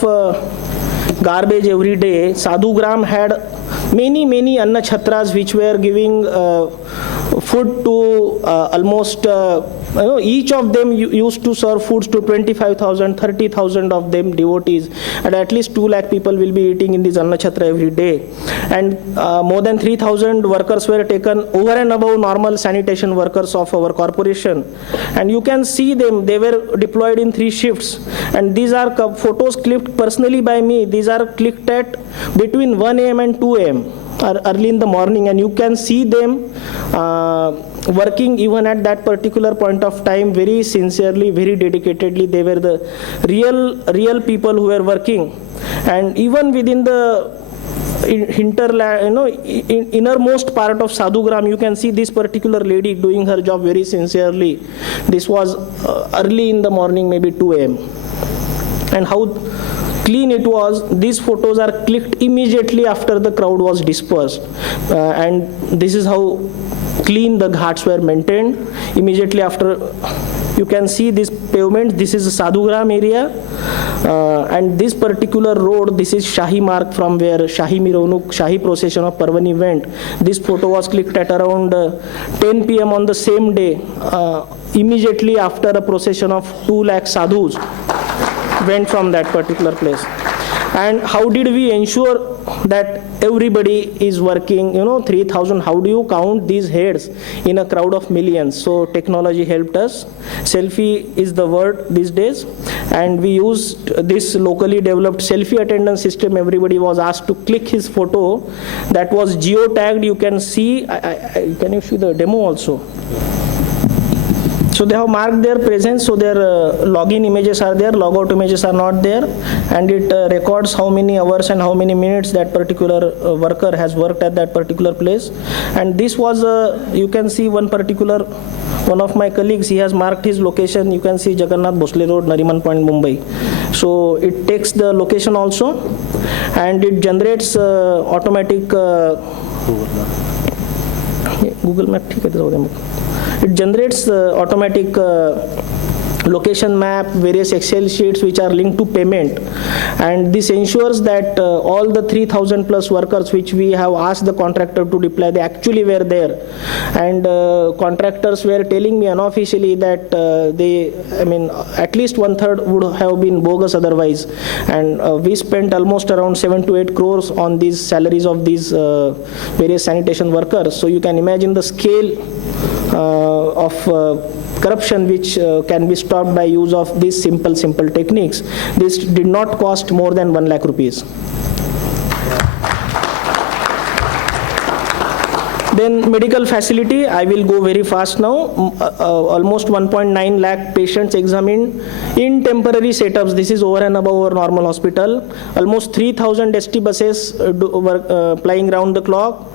garbage every day. Sadhugram had many Anna Chhatras which were giving food to almost, each of them used to serve foods to 25,000, 30,000 of them devotees. And at least 2 lakh people will be eating in this Anna Chhatra every day. And more than 3,000 workers were taken over and above normal sanitation workers of our corporation. And you can see them, they were deployed in 3 shifts. And these are photos clipped personally by me. These are clicked at between 1 a.m. and 2 a.m. early in the morning, and you can see them working even at that particular point of time very sincerely, very dedicatedly. They were the real people who were working. And even within the innermost part of Sadhugram, you can see this particular lady doing her job very sincerely. This was early in the morning, maybe 2 a.m. And how clean it was. These photos are clicked immediately after the crowd was dispersed. And this is how clean the ghats were maintained. Immediately after, you can see this pavement. This is the Sadhugram area. And this particular road, this is Shahi Marg, from where Shahi Mironuk, Shahi procession of Parvani went. This photo was clicked at around 10 p.m. on the same day, immediately after a procession of 2 lakh sadhus went from that particular place. And how did we ensure that everybody is working? 3,000, how do you count these heads in a crowd of millions? So technology helped us. Selfie is the word these days. And we used this locally developed selfie attendance system. Everybody was asked to click his photo. That was geotagged. You can see, can you see the demo also? So they have marked their presence, so their login images are there, logout images are not there, and it records how many hours and how many minutes that particular worker has worked at that particular place. And this was, you can see one of my colleagues, he has marked his location. You can see Jagannath Bhosle Road, Nariman Point, Mumbai. So it takes the location also, and it generates automatic Google Map. It generates automatic location map, various Excel sheets which are linked to payment. And this ensures that all the 3,000 plus workers which we have asked the contractor to deploy, they actually were there. And contractors were telling me unofficially that at least 1/3 would have been bogus otherwise. And we spent almost around 7 to 8 crores on these salaries of these various sanitation workers. So you can imagine the scale of corruption which can be stopped by use of these simple techniques. This did not cost more than 1 lakh rupees. Then medical facility, I will go very fast now. Almost 1.9 lakh patients examined in temporary setups. This is over and above our normal hospital. Almost 3,000 ST buses were plying round the clock.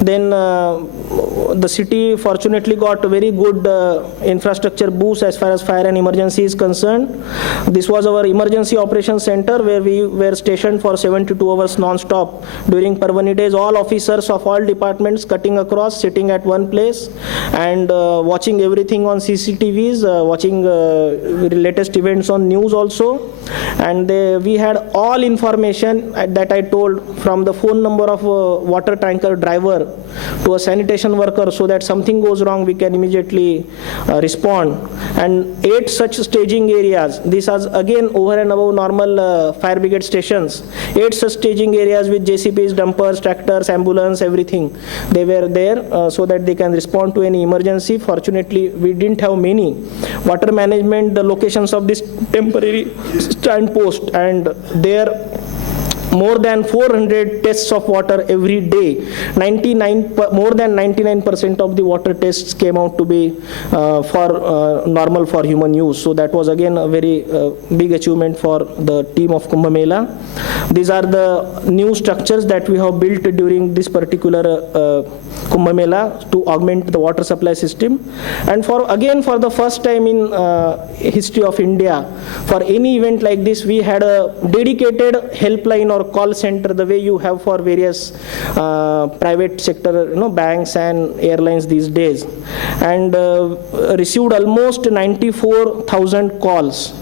Then the city fortunately got a very good infrastructure boost as far as fire and emergency is concerned. This was our emergency operations center where we were stationed for 72 hours non-stop during Parvani days. All officers of all departments cutting across, sitting at one place and watching everything on CCTVs, watching latest events on news also. And we had all information that I told, from the phone number of a water tanker driver to a sanitation worker, so that something goes wrong, we can immediately respond. And 8 such staging areas. These are again over and above normal fire brigade stations. 8 such staging areas with JCBs, dumpers, tractors, ambulance, everything. They were there so that they can respond to any emergency. Fortunately, we didn't have many. Water management, the locations of this temporary stand post, and there more than 400 tests of water every day. More than 99% of the water tests came out to be normal for human use. So that was again a very big achievement for the team of Kumbh Mela. These are the new structures that we have built during this particular Kumbh Mela to augment the water supply system. And for the first time in history of India, for any event like this, we had a dedicated helpline or call center, the way you have for various private sector, banks and airlines these days, and received almost 94,000 calls.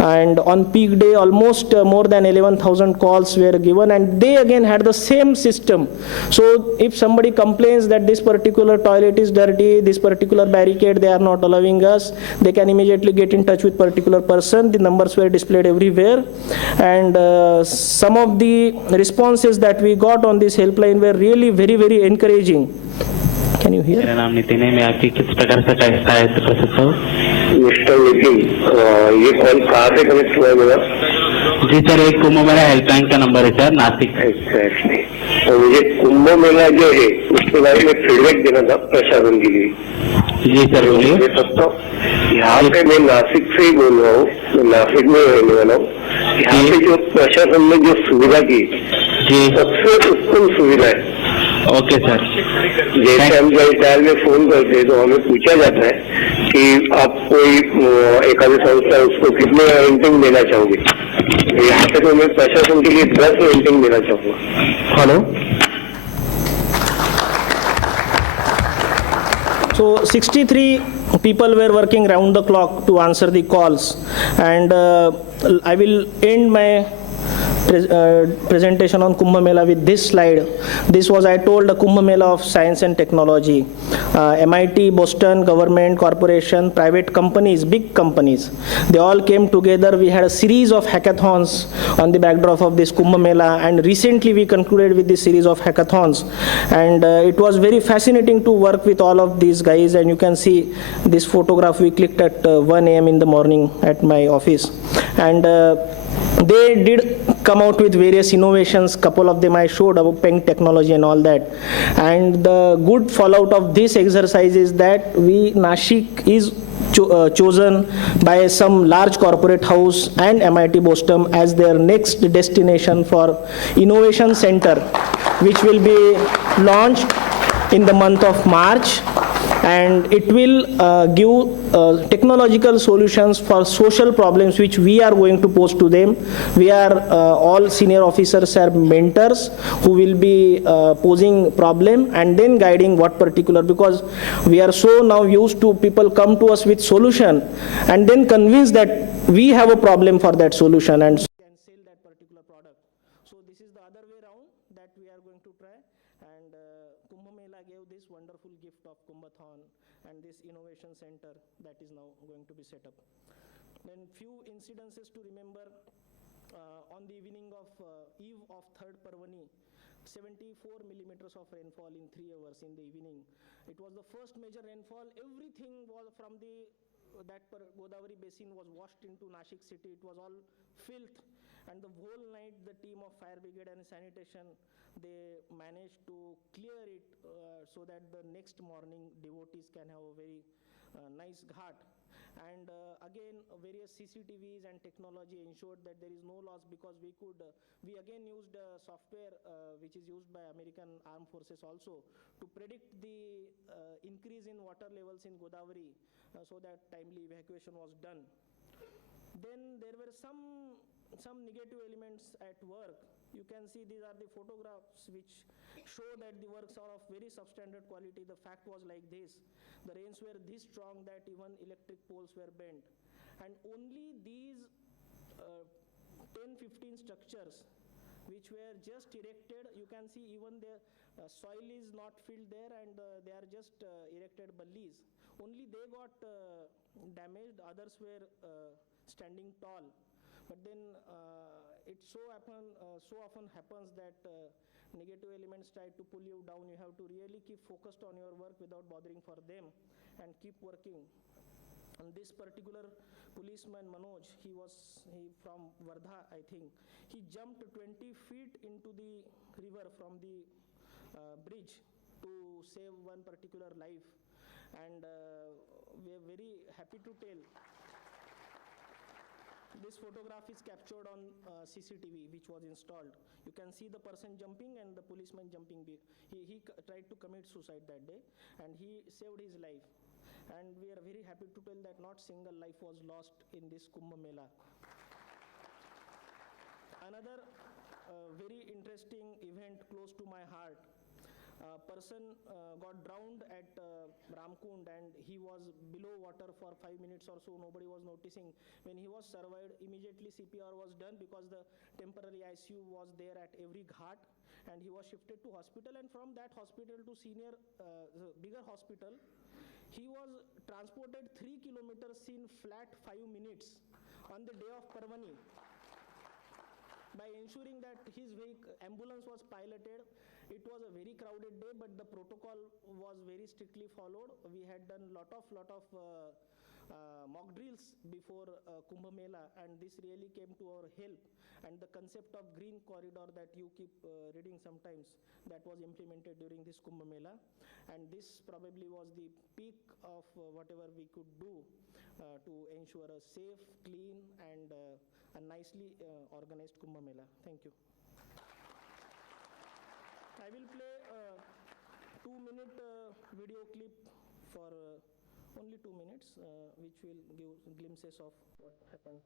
And on peak day, almost more than 11,000 calls were given, and they again had the same system. So if somebody complains that this particular toilet is dirty, this particular barricade they are not allowing us, they can immediately get in touch with particular person. The numbers were displayed everywhere, and some of the responses that we got on this helpline were really very, very encouraging. Can you hear? मेरा नाम नितिन है, मैं आपकी किस प्रकार से सहायता कर सकता हूँ? मिस्टर नितिन, ये कॉल कहाँ से कनेक्ट हुआ है मेरा? जी सर, एक कुंभ मेला हेल्पलाइन का नंबर है सर, नासिक। एग्जैक्टली। तो मुझे कुंभ मेला जो है उसके बारे में फीडबैक देना था प्रशासन के लिए। जी सर, बोलिए। दे सकता हूँ। यहाँ पे मैं नासिक से ही बोल रहा हूँ, मैं नासिक में रहने वाला हूँ। यहाँ पे जो प्रशासन ने जो सुविधा की, सबसे उत्तम सुविधा है। Okay sir. जैसे हम जब टाइम में फोन करते हैं तो हमें पूछा जाता है कि आप कोई एक आधी संस्था उसको कितने रेंटिंग देना चाहोगे। यहाँ पे तो मैं प्रशासन के लिए 10 रेंटिंग देना चाहूँगा। Hello. So 63 people were working round the clock to answer the calls, and I will end my presentation on Kumbh Mela with this slide. This was, I told, a Kumbh Mela of science and technology. MIT, Boston, government, corporation, private companies, big companies, they all came together. We had a series of hackathons on the backdrop of this Kumbh Mela, and recently we concluded with this series of hackathons. And it was very fascinating to work with all of these guys, and you can see this photograph we clicked at 1 a.m. in the morning at my office. And they did come out with various innovations. Couple of them I showed about pen technology and all that. And the good fallout of this exercise is that Nashik is chosen by some large corporate house and MIT Boston as their next destination for innovation center, which will be launched in the month of March. And it will give technological solutions for social problems which we are going to pose to them. We are all senior officers are mentors who will be posing problem and then guiding what particular, because we are so now used to people come to us with solution and then convince that we have a problem for that solution and can sell that particular product. So this is the other way around that we are going to try. And Kumbh Mela gave this wonderful gift of Kumbhathon and this innovation center that is now going to be set up. Then few incidences to remember. On the evening of eve of 3rd Parvani, 74 millimeters of rainfall in 3 hours in the evening. It was the first major rainfall. Everything was from that Godavari basin was washed into Nashik city. It was all filth. And the whole night, the team of fire brigade and sanitation, they managed to clear it so that the next morning devotees can have a very nice ghat. And again, various CCTVs and technology ensured that there is no loss, because we again used software which is used by American Armed Forces also to predict the increase in water levels in Godavari, so that timely evacuation was done. Then there were some negative elements at work. You can see these are the photographs which show that the works are of very substandard quality. The fact was like this: the rains were this strong that even electric poles were bent. And only these 10-15 structures which were just erected, you can see even the soil is not filled there, and they are just erected ballis. Only they got damaged, others were standing tall. But then it so often happens that negative elements try to pull you down. You have to really keep focused on your work without bothering for them and keep working. And this particular policeman, Manoj, he from Wardha, I think, he jumped 20 feet into the river from the bridge to save one particular life. And we are very happy to tell, this photograph is captured on CCTV which was installed. You can see the person jumping and the policeman jumping. He tried to commit suicide that day, and he saved his life. And we are very happy to tell that not single life was lost in this Kumbh Mela. Another very interesting event close to my heart. A person got drowned at Ramkund, and he was below water for 5 minutes or so. Nobody was noticing. When he was survived, immediately CPR was done, because the temporary ICU was there at every ghat, and he was shifted to hospital. And from that hospital to bigger hospital, he was transported 3 kilometers in flat 5 minutes on the day of Parvani, by ensuring that his ambulance was piloted. It was a very crowded day, but the protocol was very strictly followed. We had done lot of mock drills before Kumbh Mela, and this really came to our help. And the concept of green corridor that you keep reading sometimes, that was implemented during this Kumbh Mela. And this probably was the peak of whatever we could do to ensure a safe, clean, and a nicely organized Kumbh Mela. Thank you. I will play a 2-minute video clip for only 2 minutes, which will give glimpses of what happened.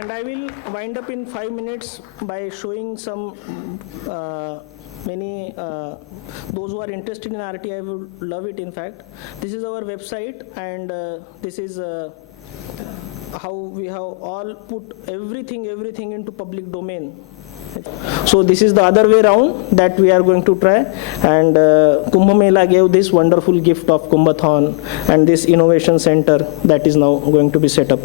And I will wind up in 5 minutes by showing some those who are interested in RTI would love it. In fact, this is our website, and this is how we have all put everything into public domain. So this is the other way around that we are going to try, and Kumbh Mela gave this wonderful gift of Kumbhathon and this innovation center that is now going to be set up.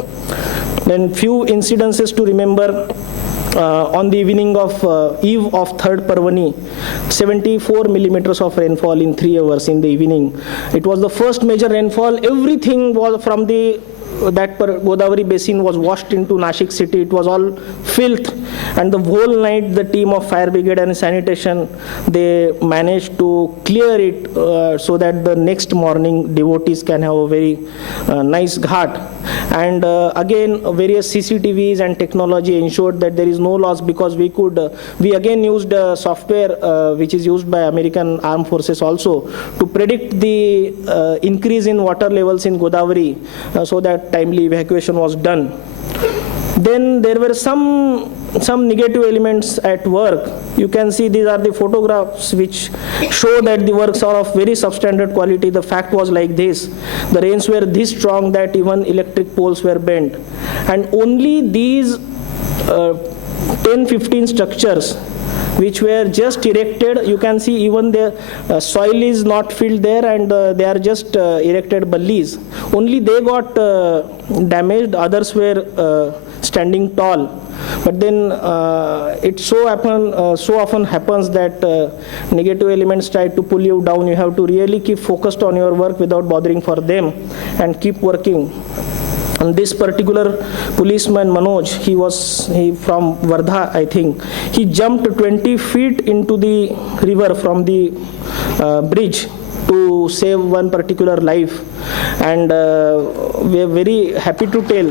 Then few incidences to remember. On the evening of eve of third Parvani, 74 millimeters of rainfall in 3 hours in the evening. It was the first major rainfall. Everything was from that Godavari basin was washed into Nashik city. It was all filth, and the whole night the team of fire brigade and sanitation, they managed to clear it so that the next morning devotees can have a very nice ghat. And again various CCTVs and technology ensured that there is no loss, because we again used software which is used by American armed forces also to predict the increase in water levels in Godavari, so that timely evacuation was done. Then there were some negative elements at work. You can see these are the photographs which show that the works are of very substandard quality. The fact was like this: the rains were this strong that even electric poles were bent, and only these 10-15 structures which were just erected, you can see even the soil is not filled there, and they are just erected ballis. Only they got damaged, others were standing tall. But then it so often happens that negative elements try to pull you down. You have to really keep focused on your work without bothering for them and keep working. And this particular policeman, Manoj, he from Wardha, I think, he jumped 20 feet into the river from the bridge to save one particular life. And we are very happy to tell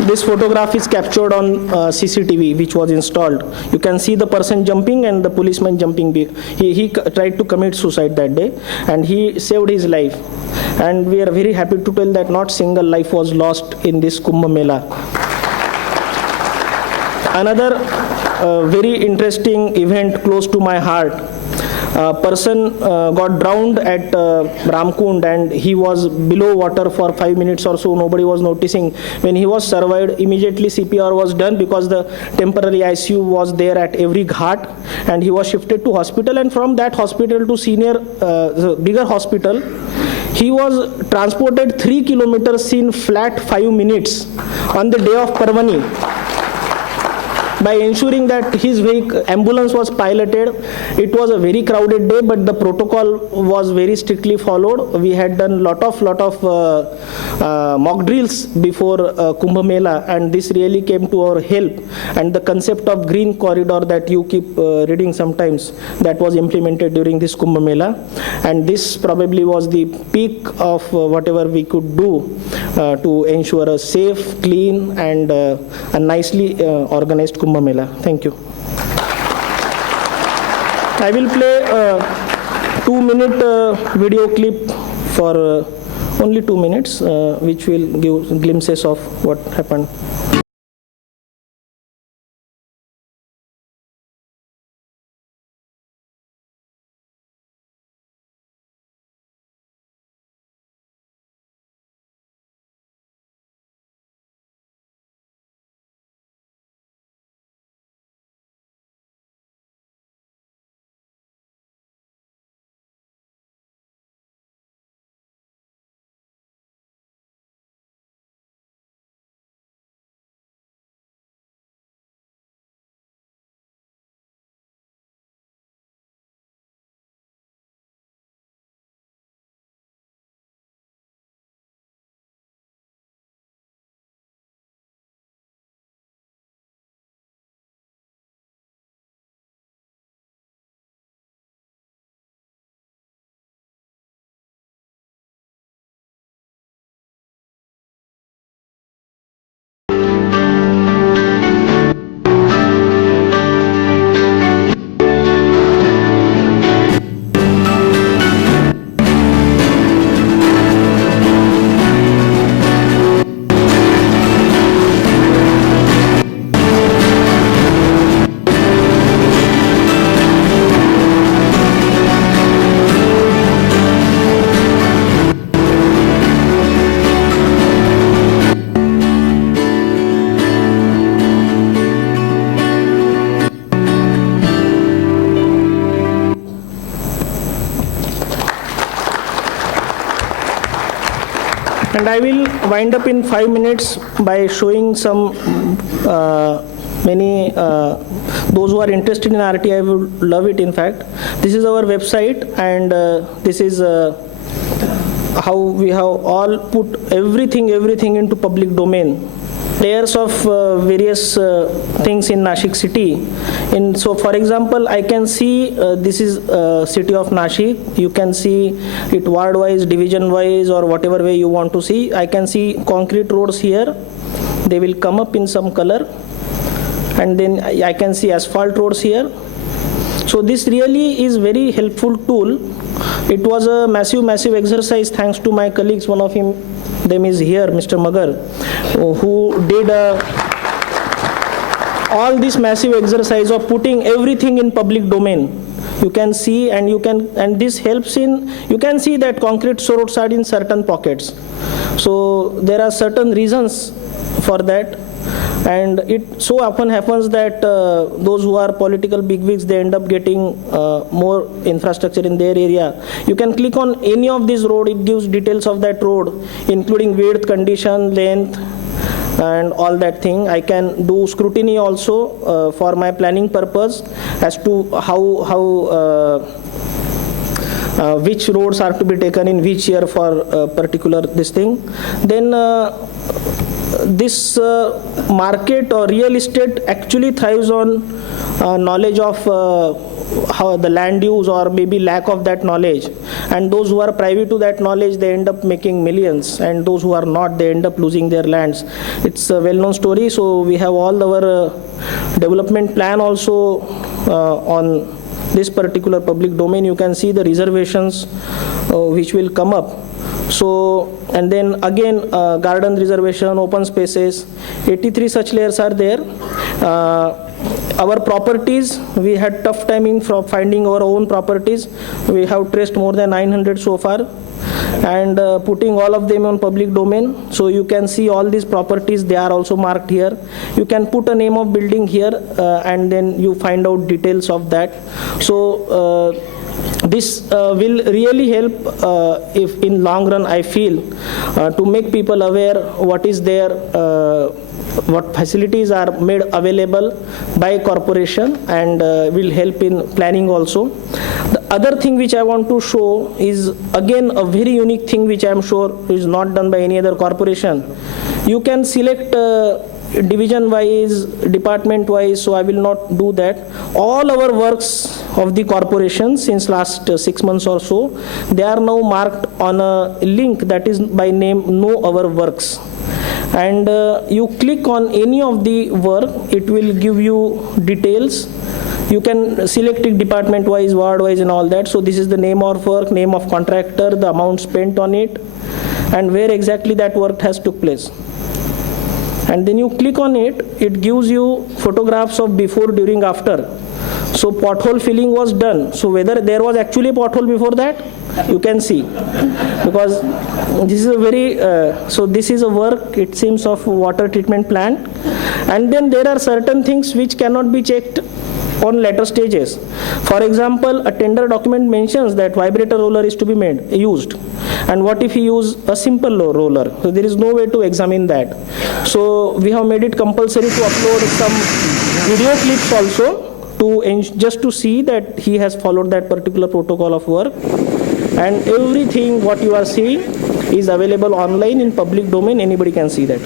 this photograph is captured on CCTV which was installed. You can see the person jumping and the policeman jumping. He tried to commit suicide that day, and he saved his life. And we are very happy to tell that not single life was lost in this Kumbh Mela. Another very interesting event close to my heart. A person got drowned at Ramkund, and he was below water for 5 minutes or so. Nobody was noticing. When he was survived, immediately CPR was done, because the temporary ICU was there at every ghat, and he was shifted to hospital. And from that hospital to bigger hospital, he was transported 3 kilometers in flat 5 minutes on the day of Parvani, by ensuring that his ambulance was piloted. It was a very crowded day, but the protocol was very strictly followed. We had done lot of mock drills before Kumbh Mela, and this really came to our help. And the concept of green corridor that you keep reading sometimes, that was implemented during this Kumbh Mela. And this probably was the peak of whatever we could do to ensure a safe, clean, and a nicely organized Kumbh Mela. Thank you. I will play a 2-minute video clip for only 2 minutes, which will give glimpses of what happened. And I will wind up in 5 minutes by showing some those who are interested in RTI would love it. In fact, this is our website, and this is how we have all put everything into public domain. Layers of various things in Nashik city. So for example, I can see this is city of Nashik. You can see it ward wise, division wise, or whatever way you want to see. I can see concrete roads here. They will come up in some color. And then I can see asphalt roads here. So this really is very helpful tool. It was a massive exercise thanks to my colleagues. One of them is here, Mr. Magar, who did all this massive exercise of putting everything in public domain. You can see, and this helps in, you can see that concrete roads are in certain pockets. So there are certain reasons for that. And it so often happens that those who are political bigwigs, they end up getting more infrastructure in their area. You can click on any of this road, it gives details of that road, including width, condition, length, and all that thing. I can do scrutiny also for my planning purpose as to how which roads are to be taken in which year for particular this thing. Then this market or real estate actually thrives on knowledge of how the land use or maybe lack of that knowledge. And those who are privy to that knowledge, they end up making millions, and those who are not, they end up losing their lands. It's a well-known story. So we have all our development plan also on this particular public domain. You can see the reservations which will come up. So, and then again, garden reservation, open spaces, 83 such layers are there. Our properties, we had tough time in finding our own properties. We have traced more than 900 so far, and putting all of them on public domain. So you can see all these properties, they are also marked here. You can put a name of building here, and then you find out details of that. So this will really help if in long run, I feel, to make people aware what is there, what facilities are made available by corporation, and will help in planning also. The other thing which I want to show is again a very unique thing which I am sure is not done by any other corporation. You can select division wise, department wise, so I will not do that. All our works of the corporation since last 6 months or so, they are now marked on a link that is by name Know Our Works. And you click on any of the work, it will give you details. You can select it department wise, ward wise, and all that. So this is the name of work, name of contractor, the amount spent on it, and where exactly that work has took place. And then you click on it, it gives you photographs of before, during, after. So pothole filling was done. So whether there was actually a pothole before that, you can see. Because this is a very, so this is a work, it seems, of water treatment plant. And then there are certain things which cannot be checked on later stages. For example, a tender document mentions that vibrator roller is to be used. And what if you use a simple roller? So there is no way to examine that. So we have made it compulsory to upload some video clips also to just to see that he has followed that particular protocol of work. And everything what you are seeing is available online in public domain. Anybody can see that.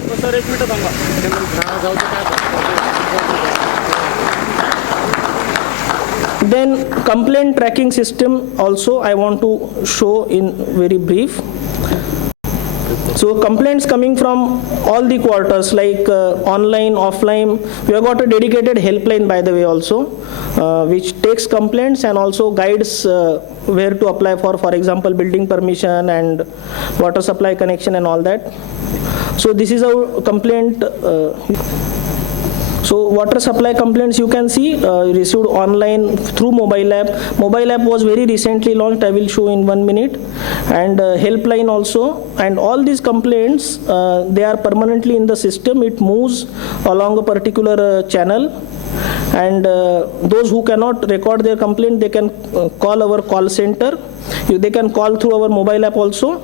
Then complaint tracking system also I want to show in very brief. So complaints coming from all the quarters, like online, offline. We have got a dedicated helpline, by the way, also, which takes complaints and also guides where to apply for example, building permission and water supply connection and all that. So this is a complaint. So water supply complaints, you can see received online through mobile app. Mobile app was very recently launched. I will show in 1 minute. And helpline also. And all these complaints, they are permanently in the system. It moves along a particular channel. And those who cannot record their complaint, they can call our call center. They can call through our mobile app also.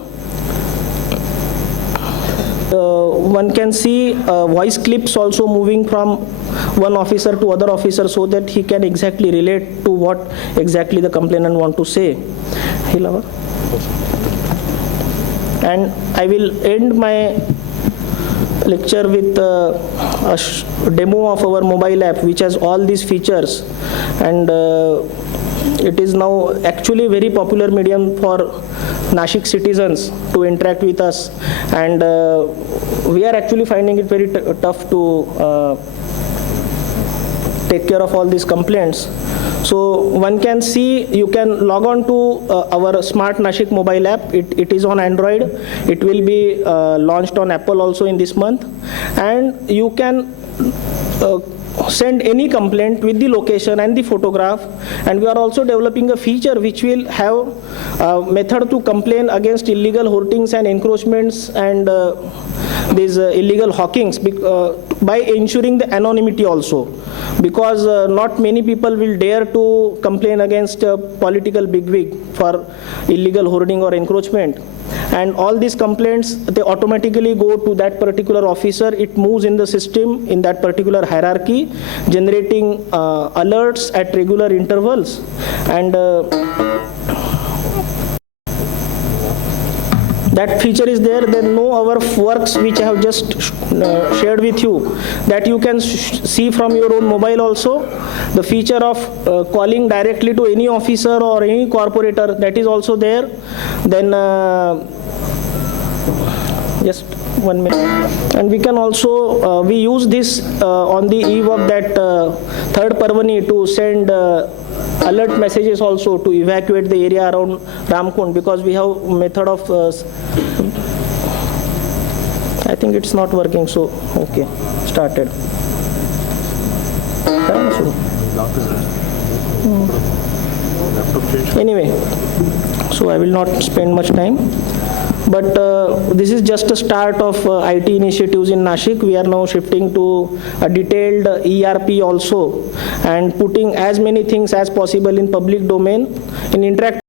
one can see voice clips also moving from one officer to other officer so that he can exactly relate to what exactly the complainant want to say. And I will end my lecture with a demo of our mobile app which has all these features, and it is now actually very popular medium for Nashik citizens to interact with us, and we are actually finding it very tough to take care of all these complaints. So one can see, you can log on to our Smart Nashik mobile app. It is on Android. It will be launched on Apple also in this month. And you can send any complaint with the location and the photograph. And we are also developing a feature which will have a method to complain against illegal hoardings and encroachments and these illegal hawkings by ensuring the anonymity also, because not many people will dare to complain against a political bigwig for illegal hoarding or encroachment. And all these complaints, they automatically go to that particular officer. It moves in the system in that particular hierarchy, generating alerts at regular intervals. And that feature is there. Then no our works which I have just shared with you, that you can see from your own mobile also. The feature of calling directly to any officer or any corporator, that is also there. Then just 1 minute. And we can also, we use this on the eve of that third Parvani to send alert messages also to evacuate the area around Ramkund, because we have method of, I think it's not working, so okay, started. Anyway, so I will not spend much time. But this is just a start of IT initiatives in Nashik. We are now shifting to a detailed ERP also, and putting as many things as possible in public domain in interactive